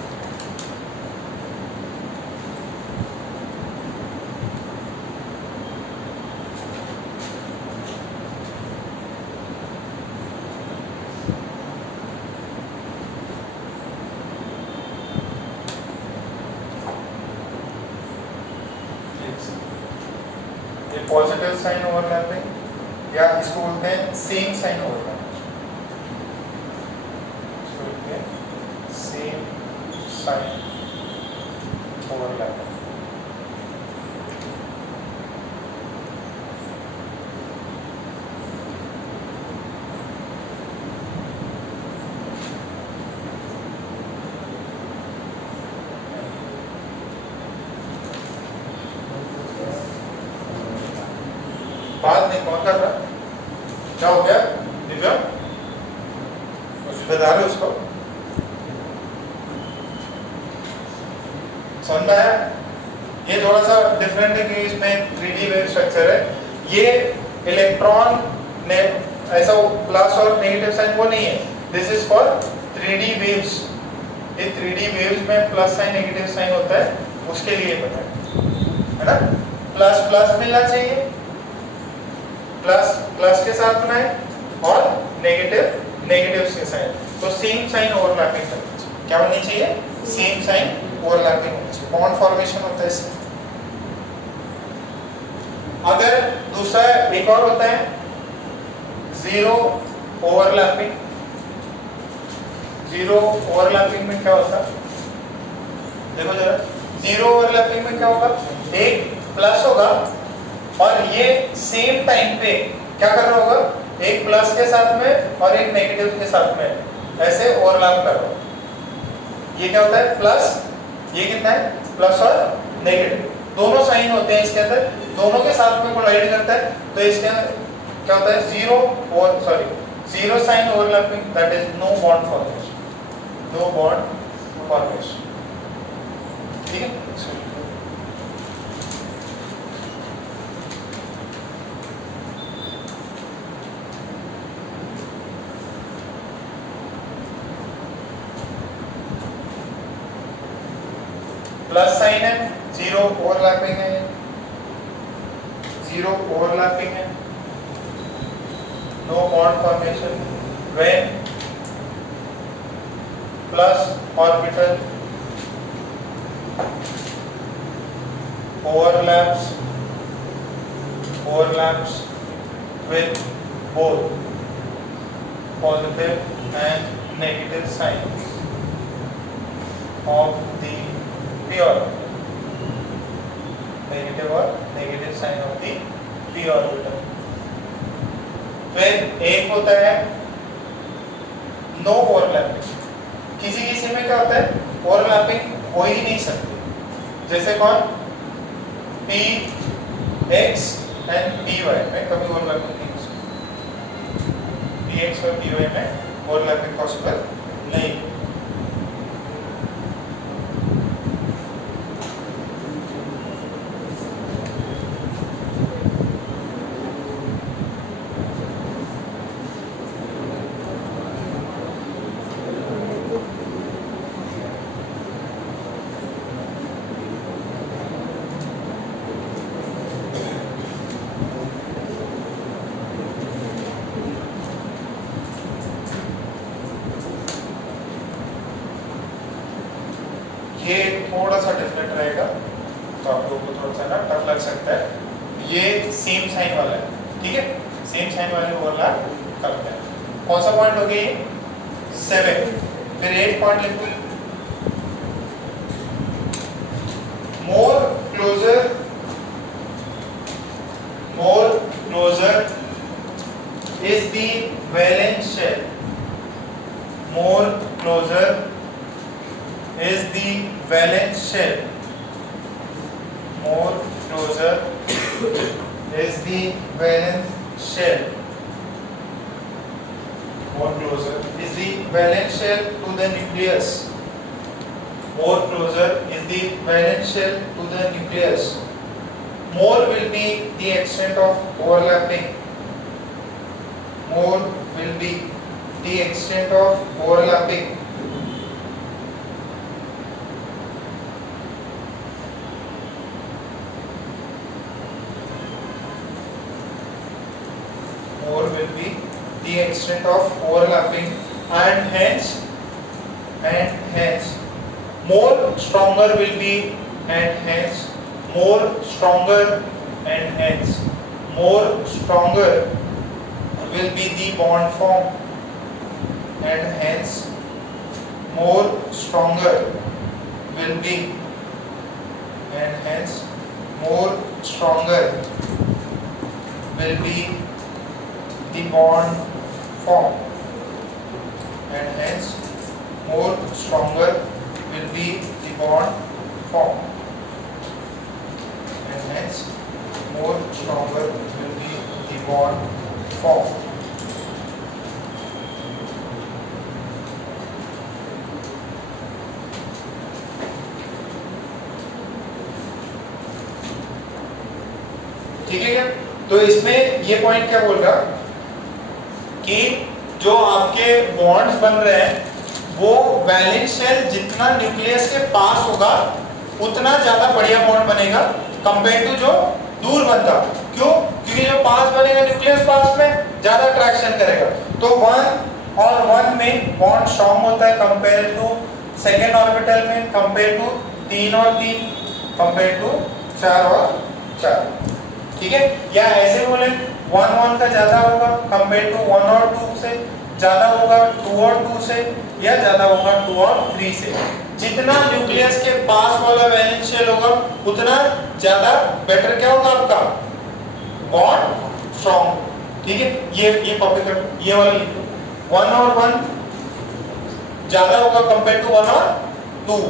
पॉजिटिव साइन ओवरलैपिंग, या इसको बोलते हैं same sign overlapping. Same sign overlapping. बात नहीं कौन कर रहा? क्या हो गया दिव्या? बता रहे उसको समझ में आया? ये थोड़ा सा डिफरेंट है कि इसमें 3D वेव स्ट्रक्चर है। ये इलेक्ट्रॉन ने ऐसा प्लस और नेगेटिव साइन वो नहीं है, this is for 3D waves. ये 3D वेव्स में प्लस साइन नेगेटिव साइन होता है, उसके लिए बना है ना। प्लस प्लस मिलना चाहिए, प्लस प्लस के साथ में और नेगेटिव नेगेटिव के साथ, तो सेम साइन ओवरलैपिंग करना चाहिए। क्या होनी चाहिए? सेम साइन ओवरलैपिंग होनी चाहिए। बॉन्ड फॉर्मेशन होता है इससे। अगर दूसरा एक और होता है जीरो ओवरलैपिंग। जीरो ओवरलैपिंग में क्या होता है? देखो जरा, जीरो ओवरलैपिंग में क्या होगा? एक प्लस होगा और ये सेम टाइम पे क्या कर रहा होगा? एक प्लस के साथ में और एक नेगेटिव के साथ में ऐसे ओवरलैप कर रहा होगा। ये क्या होता है? प्लस, ये कितना है? प्लस और नेगेटिव दोनों साइन होते हैं इसके अंदर, दोनों के साथ में कोलाइड करता है, तो इसके अंदर क्या होता है? Zero sign overlapping, that is no bond formation, no bond formation. ठीक है, प्लस साइन है, जीरो ओवरलैपिंग है, जीरो ओवरलैपिंग है, no bond formation when plus orbital overlaps with both positive and negative signs of the p orbital, negative or negative sign of the p orbital। फिर एक होता है no overlapping. किसी किसी में क्या होता है? ओवरलैपिंग हो ही नहीं सकती, जैसे कौन? p x and p y में कभी ओवरलैपिंग नहीं हो सकती। p x और p y में ओवरलैपिंग पॉसिबल नहीं। ये थोड़ा सा डिफरेंट रहेगा, तो आप लोगों को थोड़ा सा ना टफ लग सकता है। ये सेम साइन वाला है, ठीक है, सेम साइन वाले ओवरलैप करते हैं। कौन सा पॉइंट हो गया ये? 7। फिर 8 पॉइंट लिखो। More closer is the valence shell, more closer is the valence shell, more closer is the valence shell, more closer is the valence shell to the nucleus, more closer is the valence shell to the nucleus, more will be the extent of overlapping, more will be the extent of overlapping, more will be the extent of overlapping, and hence more stronger will be, and hence more stronger, and hence more stronger will be the bond form, and hence more stronger will be, and hence more stronger will be the bond form, and hence more stronger will be the bond form, and hence more stronger will be the bond form. ठीक है क्या? तो इसमें ये point क्या बोल रहा कि जो आपके बॉन्ड्स बन रहे हैं वो वैलेंस शेल जितना न्यूक्लियस के पास होगा उतना ज्यादा बढ़िया बॉन्ड बनेगा कंपेयर टू जो दूर बनता। क्यों? क्योंकि जो पास बनेगा न्यूक्लियस पास में ज्यादा अट्रैक्शन करेगा। तो 1 और 1 में बॉन्ड स्ट्रॉन्ग होता है कंपेयर टू सेकेंड ऑर्बिटल में, कंपेयर टू 3 और 3, कंपेयर टू 4 और 4। ठीक है? या ऐसे बोले 1 का ज्यादा होगा कंपेयर टू 1 और 2 से, ज्यादा होगा 2 और 2 से, या ज्यादा होगा 2 और 3 से। जितना न्यूक्लियस के पास वाला वैलेंस शेल होगा उतना ज्यादा बेटर क्या होगा आपका बॉन्ड स्ट्रॉन्ग। ठीक है? ये कॉपी कर, ये वाला लिख लो। 1 और 1 ज्यादा होगा कंपेयर टू 1 और 2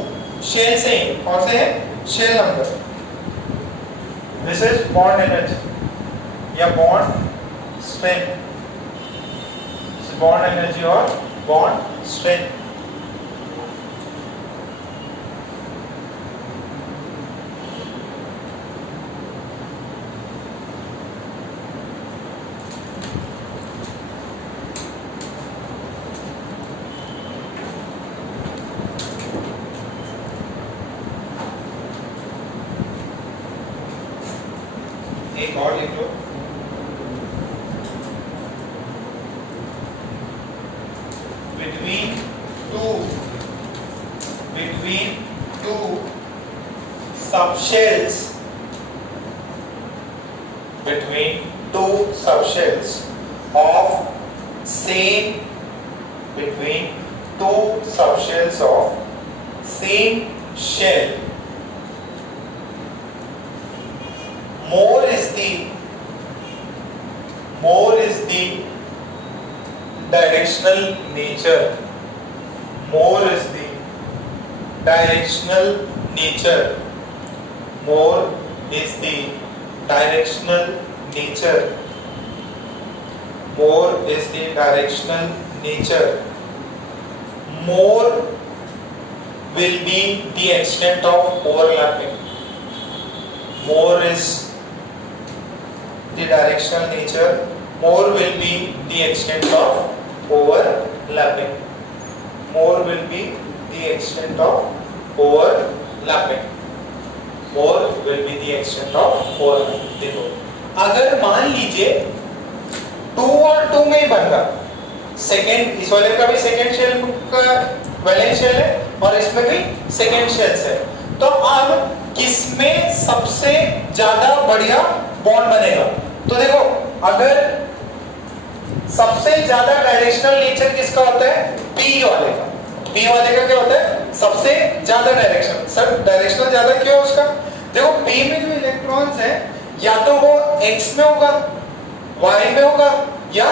शेल से ही। कौन से है? Shell number. This is bond energy या बॉन्ड स्ट्रेंथ, बॉन्ड एनर्जी और बॉन्ड स्ट्रेंथ। एक और लिख लो, between two subshells, between two subshells of same, between two subshells of same shell, more is the directional nature, more is the directional nature, more is the directional nature, more is the directional nature, more will be the extent of overlapping, more is the directional nature, more will be the extent of overlapping, more will be the extent of overlapping, more will be the extent of overlapping। देखो अगर मान लीजिए 2 और 2 में ही बन रहा, second इस वाले का भी सेकेंड शेल का वैलेंस शेल है और इसमें भी सेकेंड शेल्स है, तो अब किसमें सबसे ज्यादा बढ़िया बॉन्ड बनेगा? तो देखो अगर सबसे ज्यादा डायरेक्शनल नेचर किसका होता है? पी वाले का। पी वाले का क्या होता है? सबसे ज्यादा डायरेक्शन। सर डायरेक्शनल ज्यादा क्यों है उसका? देखो पी में जो इलेक्ट्रॉन्स है या तो वो एक्स में होगा, वाई में होगा या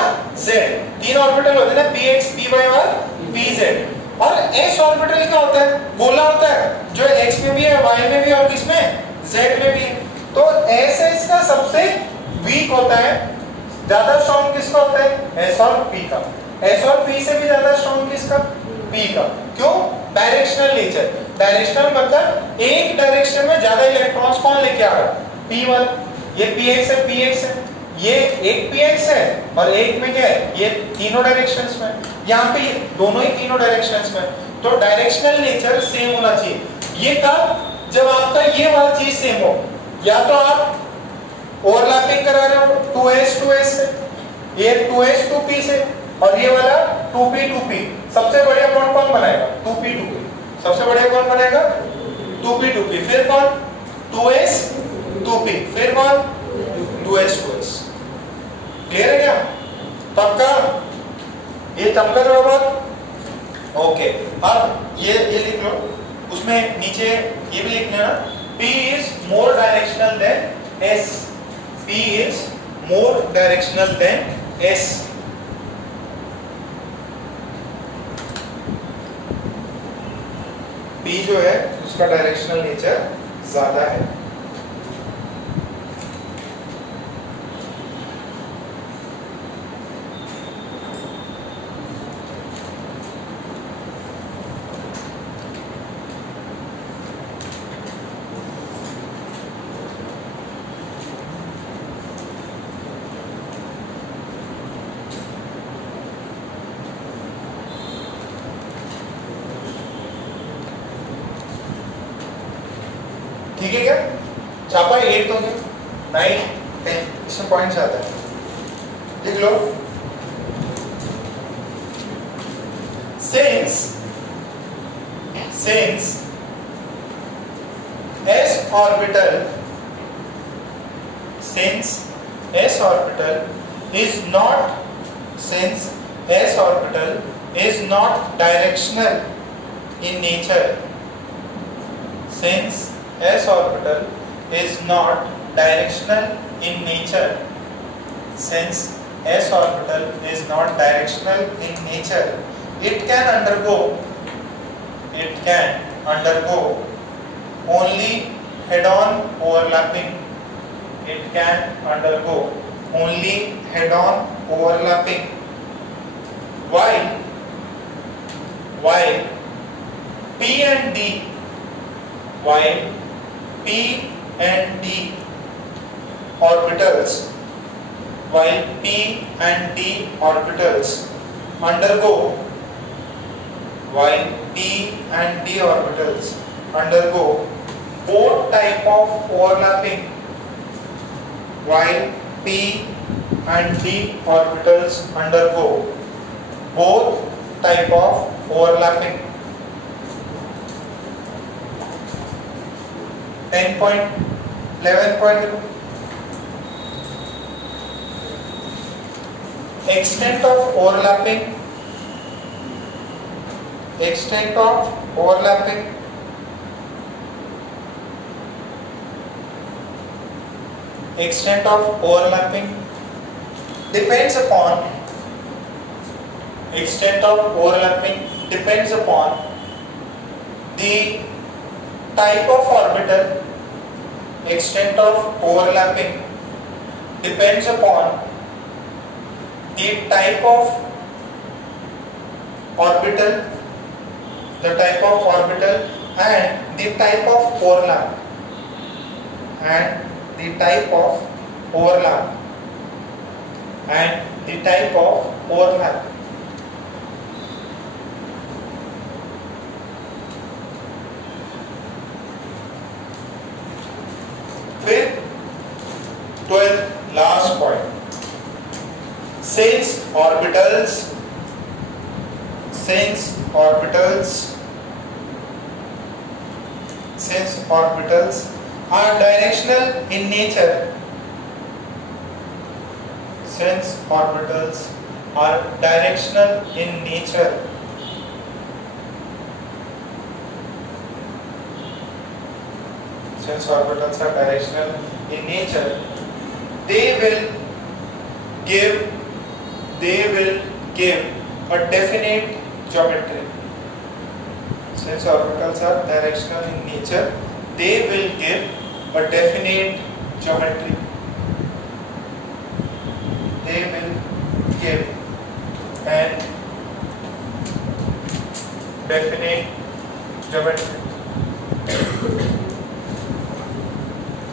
जेड। 3 ऑर्बिटल होते हैं ना, पी एक्स, पी वाई और पी जेड। और एस ऑर्बिटल क्या होता है? गोला होता है जो एक्स में भी है, वाई में भी और किसमें? जेड में भी है। तो एस इसका सबसे वीक होता है, ज्यादा स्ट्रॉन्ग किसका होता है? एस और पी का। एस और पी से भी ज्यादा स्ट्रॉन्ग किसका? पी का। क्यों? Directional nature. डायरेक्शनल मतलब एक डायरेक्शन में ज्यादा इलेक्ट्रॉन्स कौन लेके आ रहा है? पी वाला। ये पीएक्स है, पीएक्स है, ये एक पीएक्स है और एक में क्या है? ये तीनों डायरेक्शंस में। यहाँ पे दोनों ही तीनों डायरेक्शंस में, तो डायरेक्शनल नेचर सेम होना चाहिए। ये कब? जब आपका ये वाला चीज सेम हो। या तो आप ओवरलैपिंग करा रहे हो 2s 2s से, ये 2s 2p से, और ये वाला 2p 2p। सबसे बढ़िया बॉन्ड कौन बनाएगा? 2p 2p। सबसे बढ़िया कौन बनाएगा? 2p 2p। फिर कौन? 2s 2p। फिर कौन? 2s 2s। क्लियर है क्या? पक्का? ये चमका रहा बहुत? ओके। अब ये लिख लो, उसमें नीचे ये भी लिख लेना, P is more directional than S. P is more directional than S. P जो है उसका डायरेक्शनल नेचर ज्यादा है। ठीक है क्या? छापा 8 हो गया, 9 10, इसमें पॉइंट्स आता है, लिख लो। Since s orbital is not directional in nature, since s orbital is not directional in nature, since s orbital is not directional in nature, it can undergo only head-on overlapping. It can undergo only head-on overlapping. While P and D orbitals undergo both type of overlapping, while P and D orbitals undergo both type of overlapping. 10.11. Extent of overlapping depends upon the type of orbital. Extent of overlapping depends upon the type of orbital, and the type of overlap, फिर 12th last point, since orbitals are directional in nature, since orbitals are directional in nature, they will give a definite geometry. Since orbitals are directional in nature, they will give a definite geometry.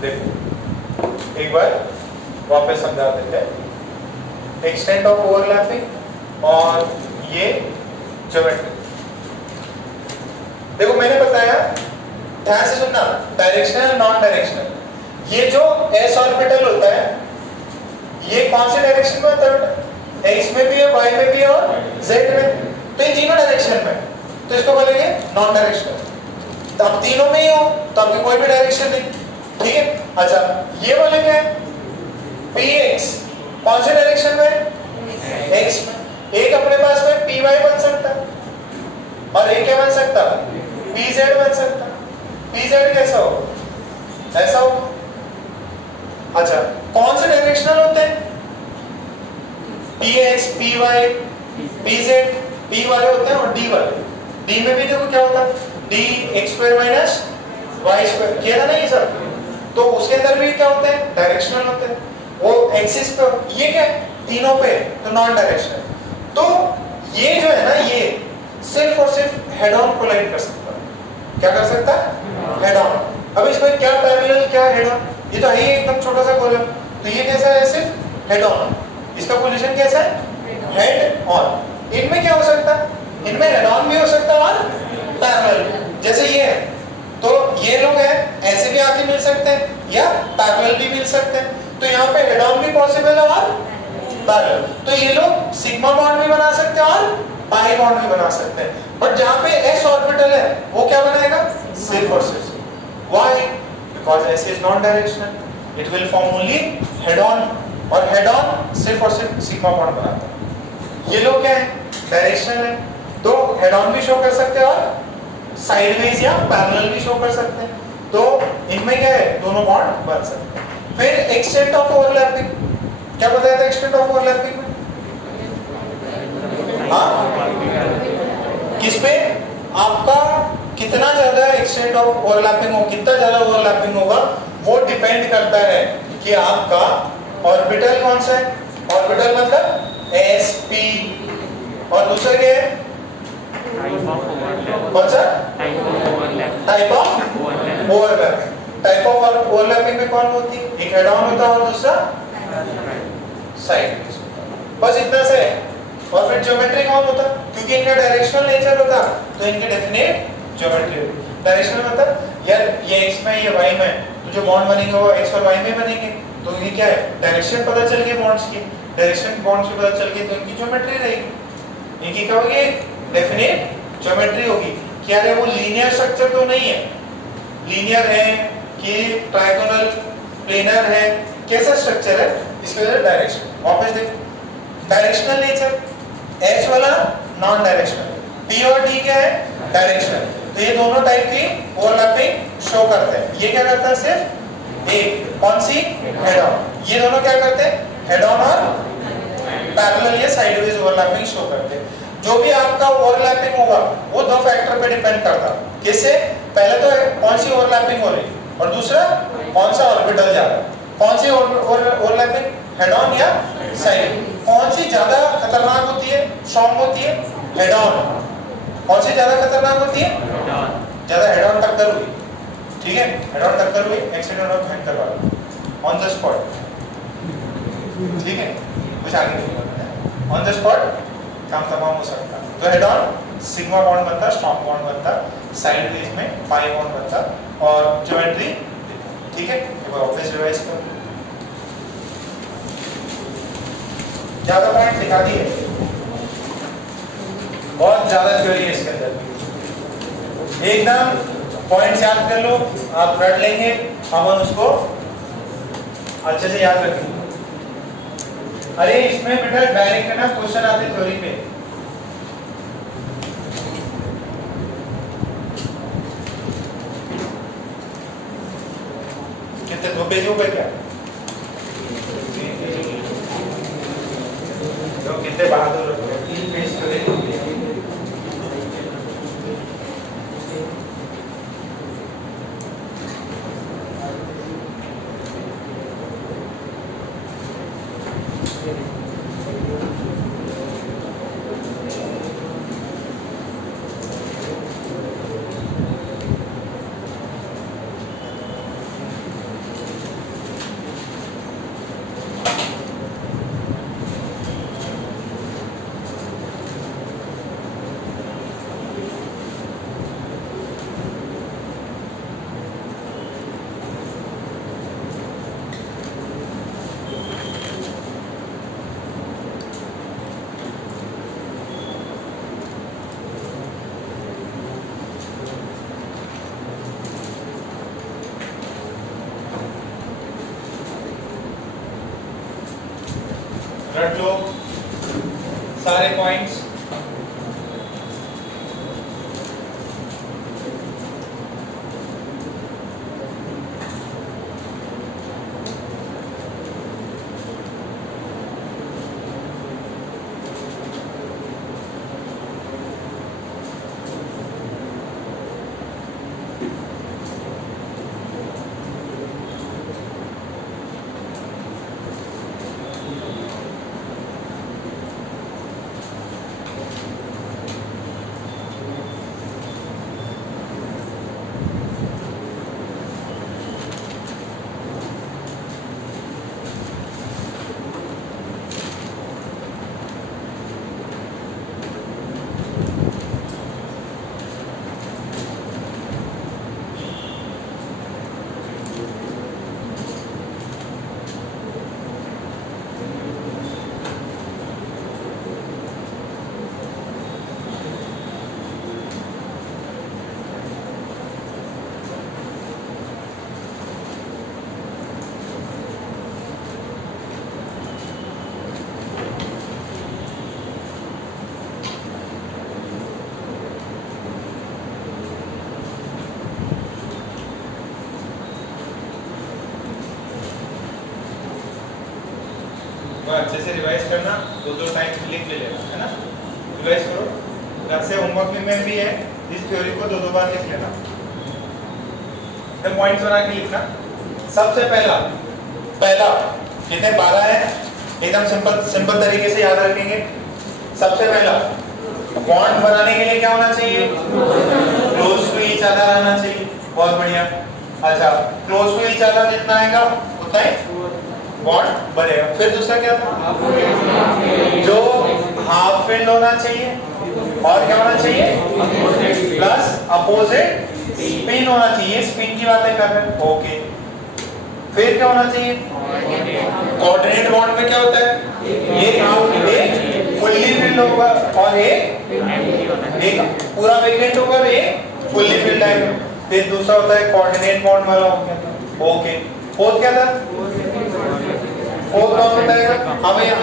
देखो एक बार वापस समझा देते हैं, extent of overlapping और ये geometry. देखो मैंने बताया, ध्यान से सुनना, डायरेक्शनल नॉन डायरेक्शनल। ये जो एस ऑर्बिटल होता है ये कौन से डायरेक्शन में होता है बेटा? एक्स में भी है, वाई में भी है और जेड में, तो इन तीनों डायरेक्शन में, तो इसको बोलेंगे नॉन डायरेक्शनल। तो अब तीनों में ही हो तो आपकी कोई भी डायरेक्शन नहीं, ठीक है। अच्छा ये वाले क्या है? px कौन से डायरेक्शन में? x में। एक अपने पास में py बन सकता है और एक क्या बन सकता है? pz बन सकता है। pz कैसा हो? ऐसा हो। अच्छा कौन से डायरेक्शनल होते हैं? px py pz p वाले होते हैं और d वाले। d में भी देखो क्या होता है? dx² - y², किया था ना ये सब, तो उसके अंदर भी क्या होते हैं? डायरेक्शनल होते हैं। वो एक्सिस पे, ये क्या है? तीनों पे, तो नॉन डायरेक्शनल। तो ये जो है ना, ये सिर्फ और सिर्फ हेड ऑन कोलाइड कर सकता है। क्या कर सकता है? Head on. अब इसमें क्या पैरेलल, क्या हेड ऑन? ये तो है ही एकदम छोटा सा कॉलम, तो ये कैसा है? सिर्फ हेड ऑन। इसका पोजीशन कैसा है? Head on. इनमें क्या हो सकता है? इनमें हेड ऑन भी हो सकता है और पैरेलल। जैसे ये है, तो ये लोग हैं ऐसे भी आके सकते हैं, तो यहाँ पे हेड ऑन भी पॉसिबल है और पैरेलल। तो ये लोग सिग्मा बॉन्ड भी बना सकते हैं और पाई बॉन्ड भी बना सकते हैं, बट जहाँ पे s ऑर्बिटल है वो क्या बनाएगा, सिर्फ और सिर्फ। Why? Because s is non directional, it will form only head on, और हेड ऑन सिर्फ और सिर्फ सिग्मा बॉन्ड बनाता है। ये लोग क्या है, डायरेक्शनल है, तो हेड ऑन भी शो कर सकते हैं और साइडवेज या पैरेलल भी शो कर सकते हैं, तो इनमें क्या है, दोनों बॉन्ड बन सकते हैं। फिर एक्सटेंट ऑफ ओवरलैपिंग, क्या बताया था एक्सटेंट ऑफ ओवरलैपिंग में? हाँ, किस पे, आपका कितना ज्यादा एक्सटेंट ऑफ ओवरलैपिंग हो, कितना ज्यादा ओवरलैपिंग होगा वो डिपेंड करता है कि आपका ऑर्बिटल कौन सा है। ऑर्बिटल मतलब एस पी, और दूसरा क्या है, कौन सा, type of overlapping. Type of overlapping में कौन होती है, एक हेड ऑन होता है और दूसरा साइड, बस इतना से। और फिर ज्योमेट्री कौन होता, क्योंकि इनका डायरेक्शनल नेचर होता तो इनके डेफिनेट ज्योमेट्री होती। डायरेक्शनल मतलब यार ये x में ये y में, तो जो बॉन्ड बनेंगे वो x और y में बनेंगे, तो ये क्या है, डायरेक्शन पता चल गई बॉन्ड्स की, डायरेक्शन बॉन्ड्स की पता चल गई, तो इनकी ज्योमेट्री रहेगी। इनकी क्या होगी, डेफिनेट ज्योमेट्री होगी। क्या है वो लीनियर स्ट्रक्चर तो नहीं है, लीनियर है कि ट्रायगोनल, प्लेनर है, कैसा स्ट्रक्चर है, इसके वजह से डायरेक्शन। वापस देखो, डायरेक्शनल नेचर, H वाला नॉन डायरेक्शनल, P और D क्या है, डायरेक्शनल, तो ये दोनों टाइप की ओवरलैपिंग शो करते हैं। ये क्या करता है, सिर्फ एक, कौन सी, हेड ऑन। ये दोनों क्या करते हैं, हेड ऑन और पैरेलल या साइडवेज ओवरलैपिंग शो करते हैं। जो भी आपका ओवरलैपिंग होगा वो दो फैक्टर पे डिपेंड करता है। किससे, पहले तो कौन सी ओवरलैपिंग हो रही, और दूसरा कौन सा ऑर्बिटल जा रहा है। कौन सी ओवरलैपिंग, हेड ऑन या साइड। कौन सी ज्यादा खतरनाक होती है, स्ट्रॉन्ग होती है, हेड ऑन। कौन सी ज्यादा खतरनाक होती है, ज्यादा हेड ऑन टक्कर हुई, ठीक है, हेड ऑन टक्कर हुई, एक्सीडेंट और भयंकर वाला ऑन द स्पॉट, ठीक है, कुछ आगे नहीं करना है, ऑन द स्पॉट काम तमाम हो सकता है। तो हेड ऑन सिग्मा बॉन्ड बनता, स्ट्रॉन्ग बॉन्ड बनता, साइडवेज में पाई बॉन्ड बनता, और ज्योमेट्री, ठीक है। एक बार वापस रिवाइज करो, ज्यादा पॉइंट दिखा दिए, बहुत ज्यादा थ्योरी है इसके अंदर, एकदम पॉइंट याद कर लो, आप रट लेंगे, हम उसको अच्छे से याद रखेंगे। अरे इसमें बेटा डायरेक्ट ना क्वेश्चन आते थ्योरी पे, कितने, 2 पेजों पे क्या, तो कितने बहादुर, 3 पेज तो देखो। रट लो सारे पॉइंट्स। वो अच्छे से रिवाइज करना, दो टाइम लिख ले लेना, है ना। रिवाइज करो, घर से होमवर्क में भी है, इस थ्योरी को दो बार लिख लेना, पॉइंट्स बना के लिखना। सबसे पहला कितने 12 है, एकदम सिंपल तरीके से याद रखेंगे। सबसे पहला बॉन्ड बनाने के लिए क्या होना चाहिए, क्लोज टू ईच अदर आना चाहिए। बहुत बढ़िया। अच्छा, क्लोज टू ईच अदर जितना आएगा उतना ही बॉन्ड बनेगा। फिर दूसरा क्या था, जो हाफ फिल्ड होना चाहिए और क्या होना चाहिए, प्लस अपोजिट स्पिन होना चाहिए। स्पिन की बातें कर रहे हैं, ओके। फिर क्या होना चाहिए, कोऑर्डिनेट बॉन्ड में क्या होता है, एक हाफ एक फुल्ली फिल्ड होगा और एक पूरा वेकेंट होगा और एक फुल्ली फिल्ड आएगा। फिर दूसरा होता है कोऑर्डिनेट बॉन्ड वाला हो गया, ओके। फोर्थ क्या था, फोर्थ कौन बताएगा, हाँ भैया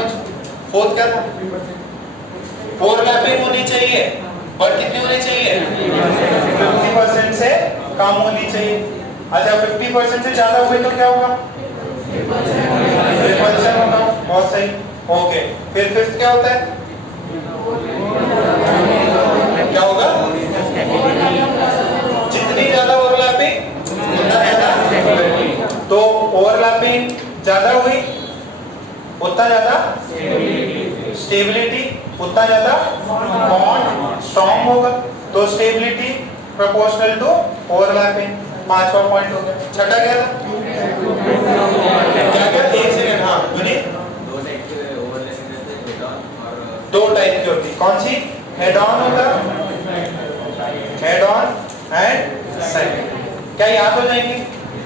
फोर्थ क्या था, ओवरलैपिंग होनी चाहिए, बट कितनी होनी चाहिए, 50% से कम होनी चाहिए। अच्छा, 50% से ज्यादा हुए तो क्या होगा, रिपल्शन होगा। बहुत सही, ओके। फिर फिफ्थ क्या होता है, क्या होगा, जितनी ज्यादा ओवरलैपिंग उतना ज्यादा, तो ओवरलैपिंग ज्यादा हुई उतना ज्यादा स्टेबिलिटी, उतना ज्यादा बॉन्ड स्ट्रॉन्ग होगा। तो स्टेबिलिटी प्रोपोर्शनल टू ओवरलैपिंग। पांचवा पॉइंट हो गया। छठा क्या था, क्या क्या, एक सेकंड, हाँ विनीत, दो टाइप की होती, कौन सी, हेड ऑन होता, हेड ऑन एंड साइड। क्या याद हो जाएंगे,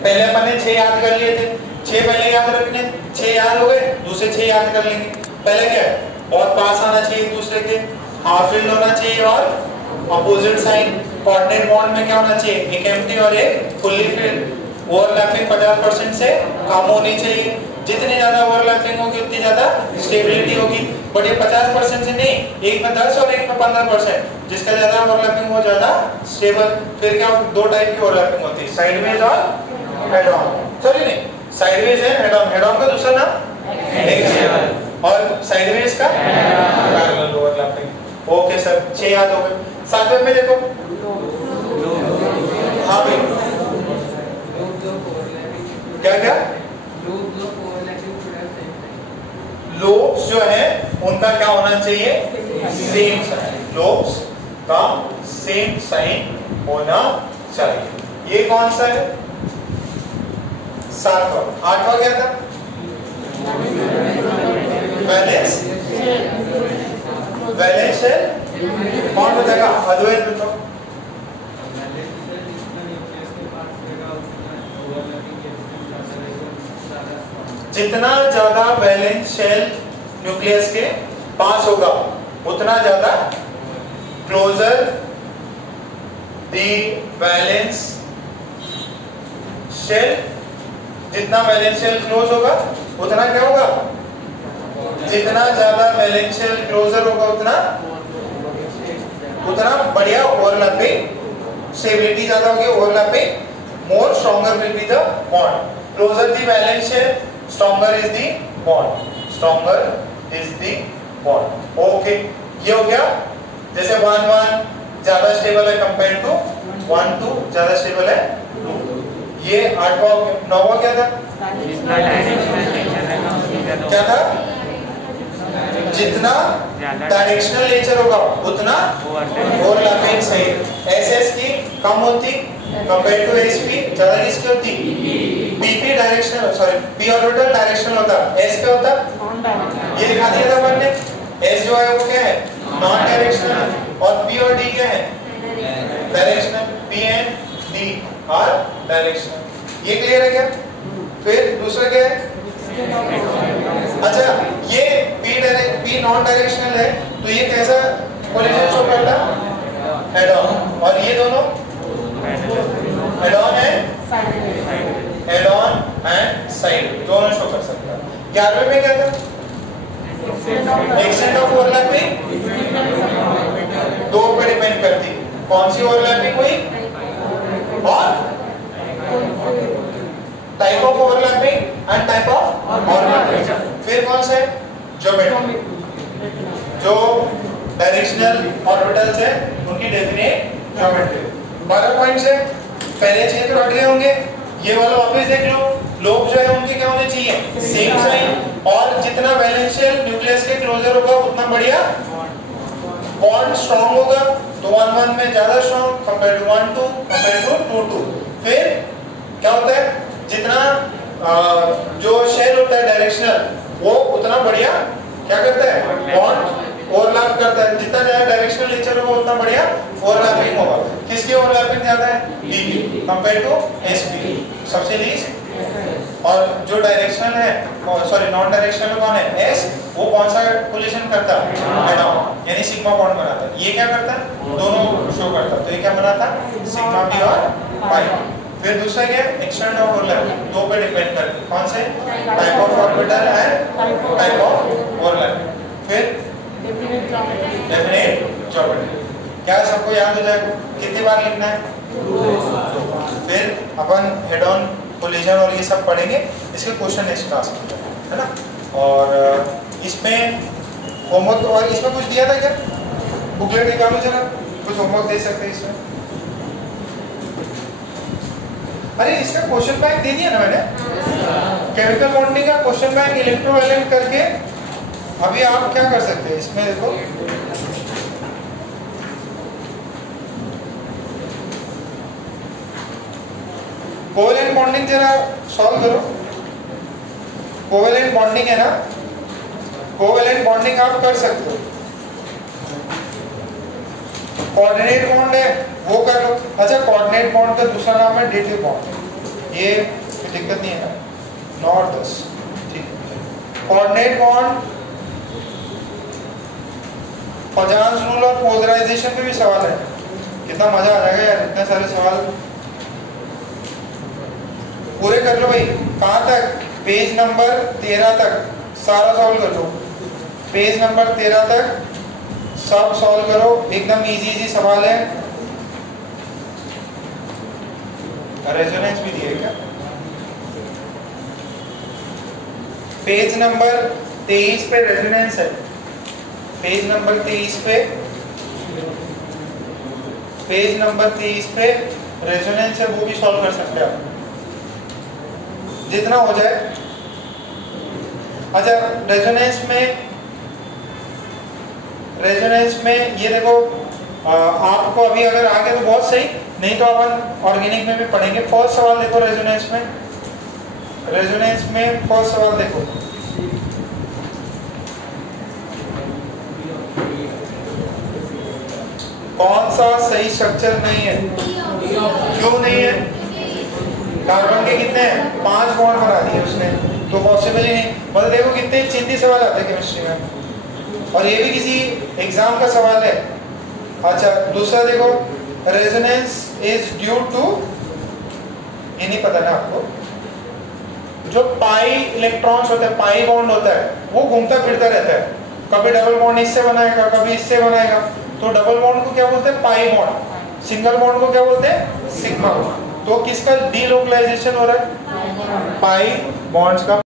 पहले अपन ने 6 याद कर लिए थे, 6 पहले याद रखने, 6 याद हो गए, दूसरे 6 याद कर लेंगे। पहले क्या है, बहुत पास आना चाहिए एक दूसरे के, हाफ फिल्ड होना चाहिए और अपोजिट साइन। कोऑर्डिनेट बॉन्ड में क्या होना चाहिए, एक एम्प्टी और एक फुल्ली फिल्ड। ओवरलैपिंग 50% से कम होनी चाहिए, जितनी ज्यादा ओवरलैपिंग होगी उतनी ज्यादा स्टेबिलिटी होगी। बट ये 50% से नहीं, एक में 10 और एक में 15%, जिसका ज्यादा ओवरलैपिंग हो ज्यादा स्टेबल। फिर क्या, दो टाइप की ओवरलैपिंग होती है, साइडवेज और हेड ऑन। सॉरी नहीं, साइडवेज है हेड ऑन, हेड ऑन का दूसरा नाम एक्सियल और साइडवेज का पैरेलल ओवरलैपिंग। ओके सर, 6 याद हो गए। सातवें में देखो, हाँ भाई क्या क्या, लोब्स जो है उनका क्या होना चाहिए, सेम साइन, लोब्स का सेम साइन होना चाहिए। ये कौन सा है, सातवां। आठवां क्या था, बैलेंस, बैलेंस है, कौन बताएगा, अद्वैत बताओ। जितना ज्यादा वैलेंस शेल न्यूक्लियस के पास होगा उतना ज्यादा क्लोजर द वैलेंस शेल, जितना वैलेंस शेल क्लोज होगा उतना क्या होगा, जितना ज्यादा वैलेंस शेल क्लोजर होगा उतना बढ़िया ओवरलैपिंग, स्टेबिलिटी ज्यादा होगी, overlapping more stronger will be the bond. Closer the valence shell, stronger is the bond, stronger is the bond. Okay, ये हो गया। जैसे 1-1 ज्यादा स्टेबल है कंपेयर टू 1-2 ज्यादा स्टेबल है 2। ये 8वां। 9वां क्या था, क्या था, जितना डायरेक्शनल नेचर होगा उतना ओवरलैपिंग सही। एसएस की कम होती कंपेयर टू एसपी, ज्यादा किसकी होती, PP directional, sorry P orbital directional होता, एस क्या होता, ये दिखा दिया था अपन ने। एस जो है वो क्या है, नॉन डायरेक्शनल, और पी और डी क्या है, directional. P and D R directional. ये क्लियर है क्या। फिर दूसरा क्या है, अच्छा ये पी नॉन डायरेक्शनल है तो ये कैसा कोलिजन शो करता, हेड ऑन, और ये दोनों head on and head on and side दोनों शो कर सकता है। 11वें में क्या था, एक्सटेंट ऑफ ओवरलैपिंग दो पे डिपेंड करती, कौन सी ओवरलैपिंग हुई और type of overlapping and type of overlapping. फिर कौन सा है, ज्योमेट्री, जो डायरेक्शनल ऑर्बिटल्स है उनकी डेफिनेट ज्योमेट्री। 12 पॉइंट्स है, पहले 6 तो हट गए होंगे, ये वाला वापस देख लो। लोब जो है उनके क्या होने चाहिए, सेम साइन, और जितना वैलेंशियल न्यूक्लियस के क्लोजर होगा उतना बढ़िया बॉन्ड स्ट्रॉन्ग होगा। तो 1-1 में ज्यादा strong compare to 1-2 compare to 2-2। फिर क्या होता है, जितना जो शेल होता है डायरेक्शनल वो उतना बढ़िया क्या करता है, बॉन्ड ओवरलैप करता है। जितना ज्यादा डायरेक्शनल नेचर होगा उतना बढ़िया ओवरलैपिंग होगा। किसकी ओवरलैपिंग ज्यादा है, डीपी कंपेयर टू एसपी, सबसे लीस्ट। और जो डायरेक्शनल है, सॉरी नॉन डायरेक्शनल कौन है, एस, वो कौन सा पोजीशन करता है, हेड ऑन, यानी सिग्मा बॉन्ड बनाता है। ये क्या करता है, दोनों शो करता है। तो ये क्या बनाता है, सिग्मा बी और पाई। फिर दूसरा क्या है, एक्सटेंड ऑफ ओवरलैप, दो पे डिपेंड करते हैं, कौन से, type of orbital and type of overlap. फिर डेफिनेट ज्योमेट्री। क्या सबको याद हो जाएगा, कितनी बार लिखना है, फिर अपन हेड ऑन, कोलिजन और ये सब पढ़ेंगे। इसके क्वेश्चन नेक्स्ट क्लास में है ना। और इसमें होमवर्क, और इसमें कुछ दिया था क्या, बुकलेट निकालो जरा, कुछ होमवर्क दे सकते हैं इसमें। अरे इसका क्वेश्चन बैंक दे दिया ना मैंने, केमिकल बॉन्डिंग का क्वेश्चन बैंक इलेक्ट्रोवायलेंट करके। अभी आप क्या कर सकते हैं इसमें, देखो कोवेलेंट बॉन्डिंग जरा सॉल्व करो। कोवेलेंट बॉन्डिंग है ना, कोवेलेंट बॉन्डिंग आप कर सकते हो। कोऑर्डिनेट बॉन्ड है वो कर लो। अच्छा, कोऑर्डिनेट बॉन्ड का दूसरा नाम है डेटिव बॉन्ड, ये कोई दिक्कत नहीं है ना, 9 और 10 ठीक। कोऑर्डिनेट बॉन्ड, पजांस रूल और पोलराइजेशन पे भी सवाल है। कितना मजा आ जाएगा यार, इतने सारे सवाल पूरे कर लो भाई। कहाँ तक, पेज नंबर 13 तक सारा सॉल्व कर लो। पेज नंबर 13 तक सब सॉल्व करो, एकदम इजी इजी सवाल है। रेजोनेंस भी दिए क्या, पेज नंबर 23 पे रेजोनेंस है, पेज नंबर 23 पे, पेज नंबर 23 पे रेजोनेंस है, वो भी सॉल्व कर सकते हैं आप, जितना हो जाए। अच्छा, रेजोनेंस में ये देखो, आपको अभी अगर आ गया तो बहुत सही, नहीं तो अपन ऑर्गेनिक में भी पढ़ेंगे। फर्स्ट सवाल देखो रेजोनेंस में, रेजोनेंस में फर्स्ट सवाल देखो, कौन सा सही स्ट्रक्चर नहीं है, क्यों नहीं है, कार्बन के कितने हैं, 5 बॉन्ड बना दिए उसने, तो पॉसिबल ही नहीं। मतलब देखो कितने चिंती सवाल आते हैं केमिस्ट्री में, और ये भी किसी एग्जाम का सवाल है। अच्छा, दूसरा देखो, रेजोनेंस इज ड्यू टू, ये नहीं पता ना आपको, जो पाई इलेक्ट्रॉन्स होते हैं, पाई बॉन्ड होता है, वो घूमता फिरता रहता है, कभी डबल बॉन्ड इससे बनाएगा, कभी इससे बनाएगा। तो डबल बॉन्ड को क्या बोलते हैं, पाई बॉन्ड। सिंगल बॉन्ड को क्या बोलते हैं, सिग्मा बॉन्ड। तो किसका डीलोकलाइजेशन हो रहा है, पाई बॉन्ड्स का।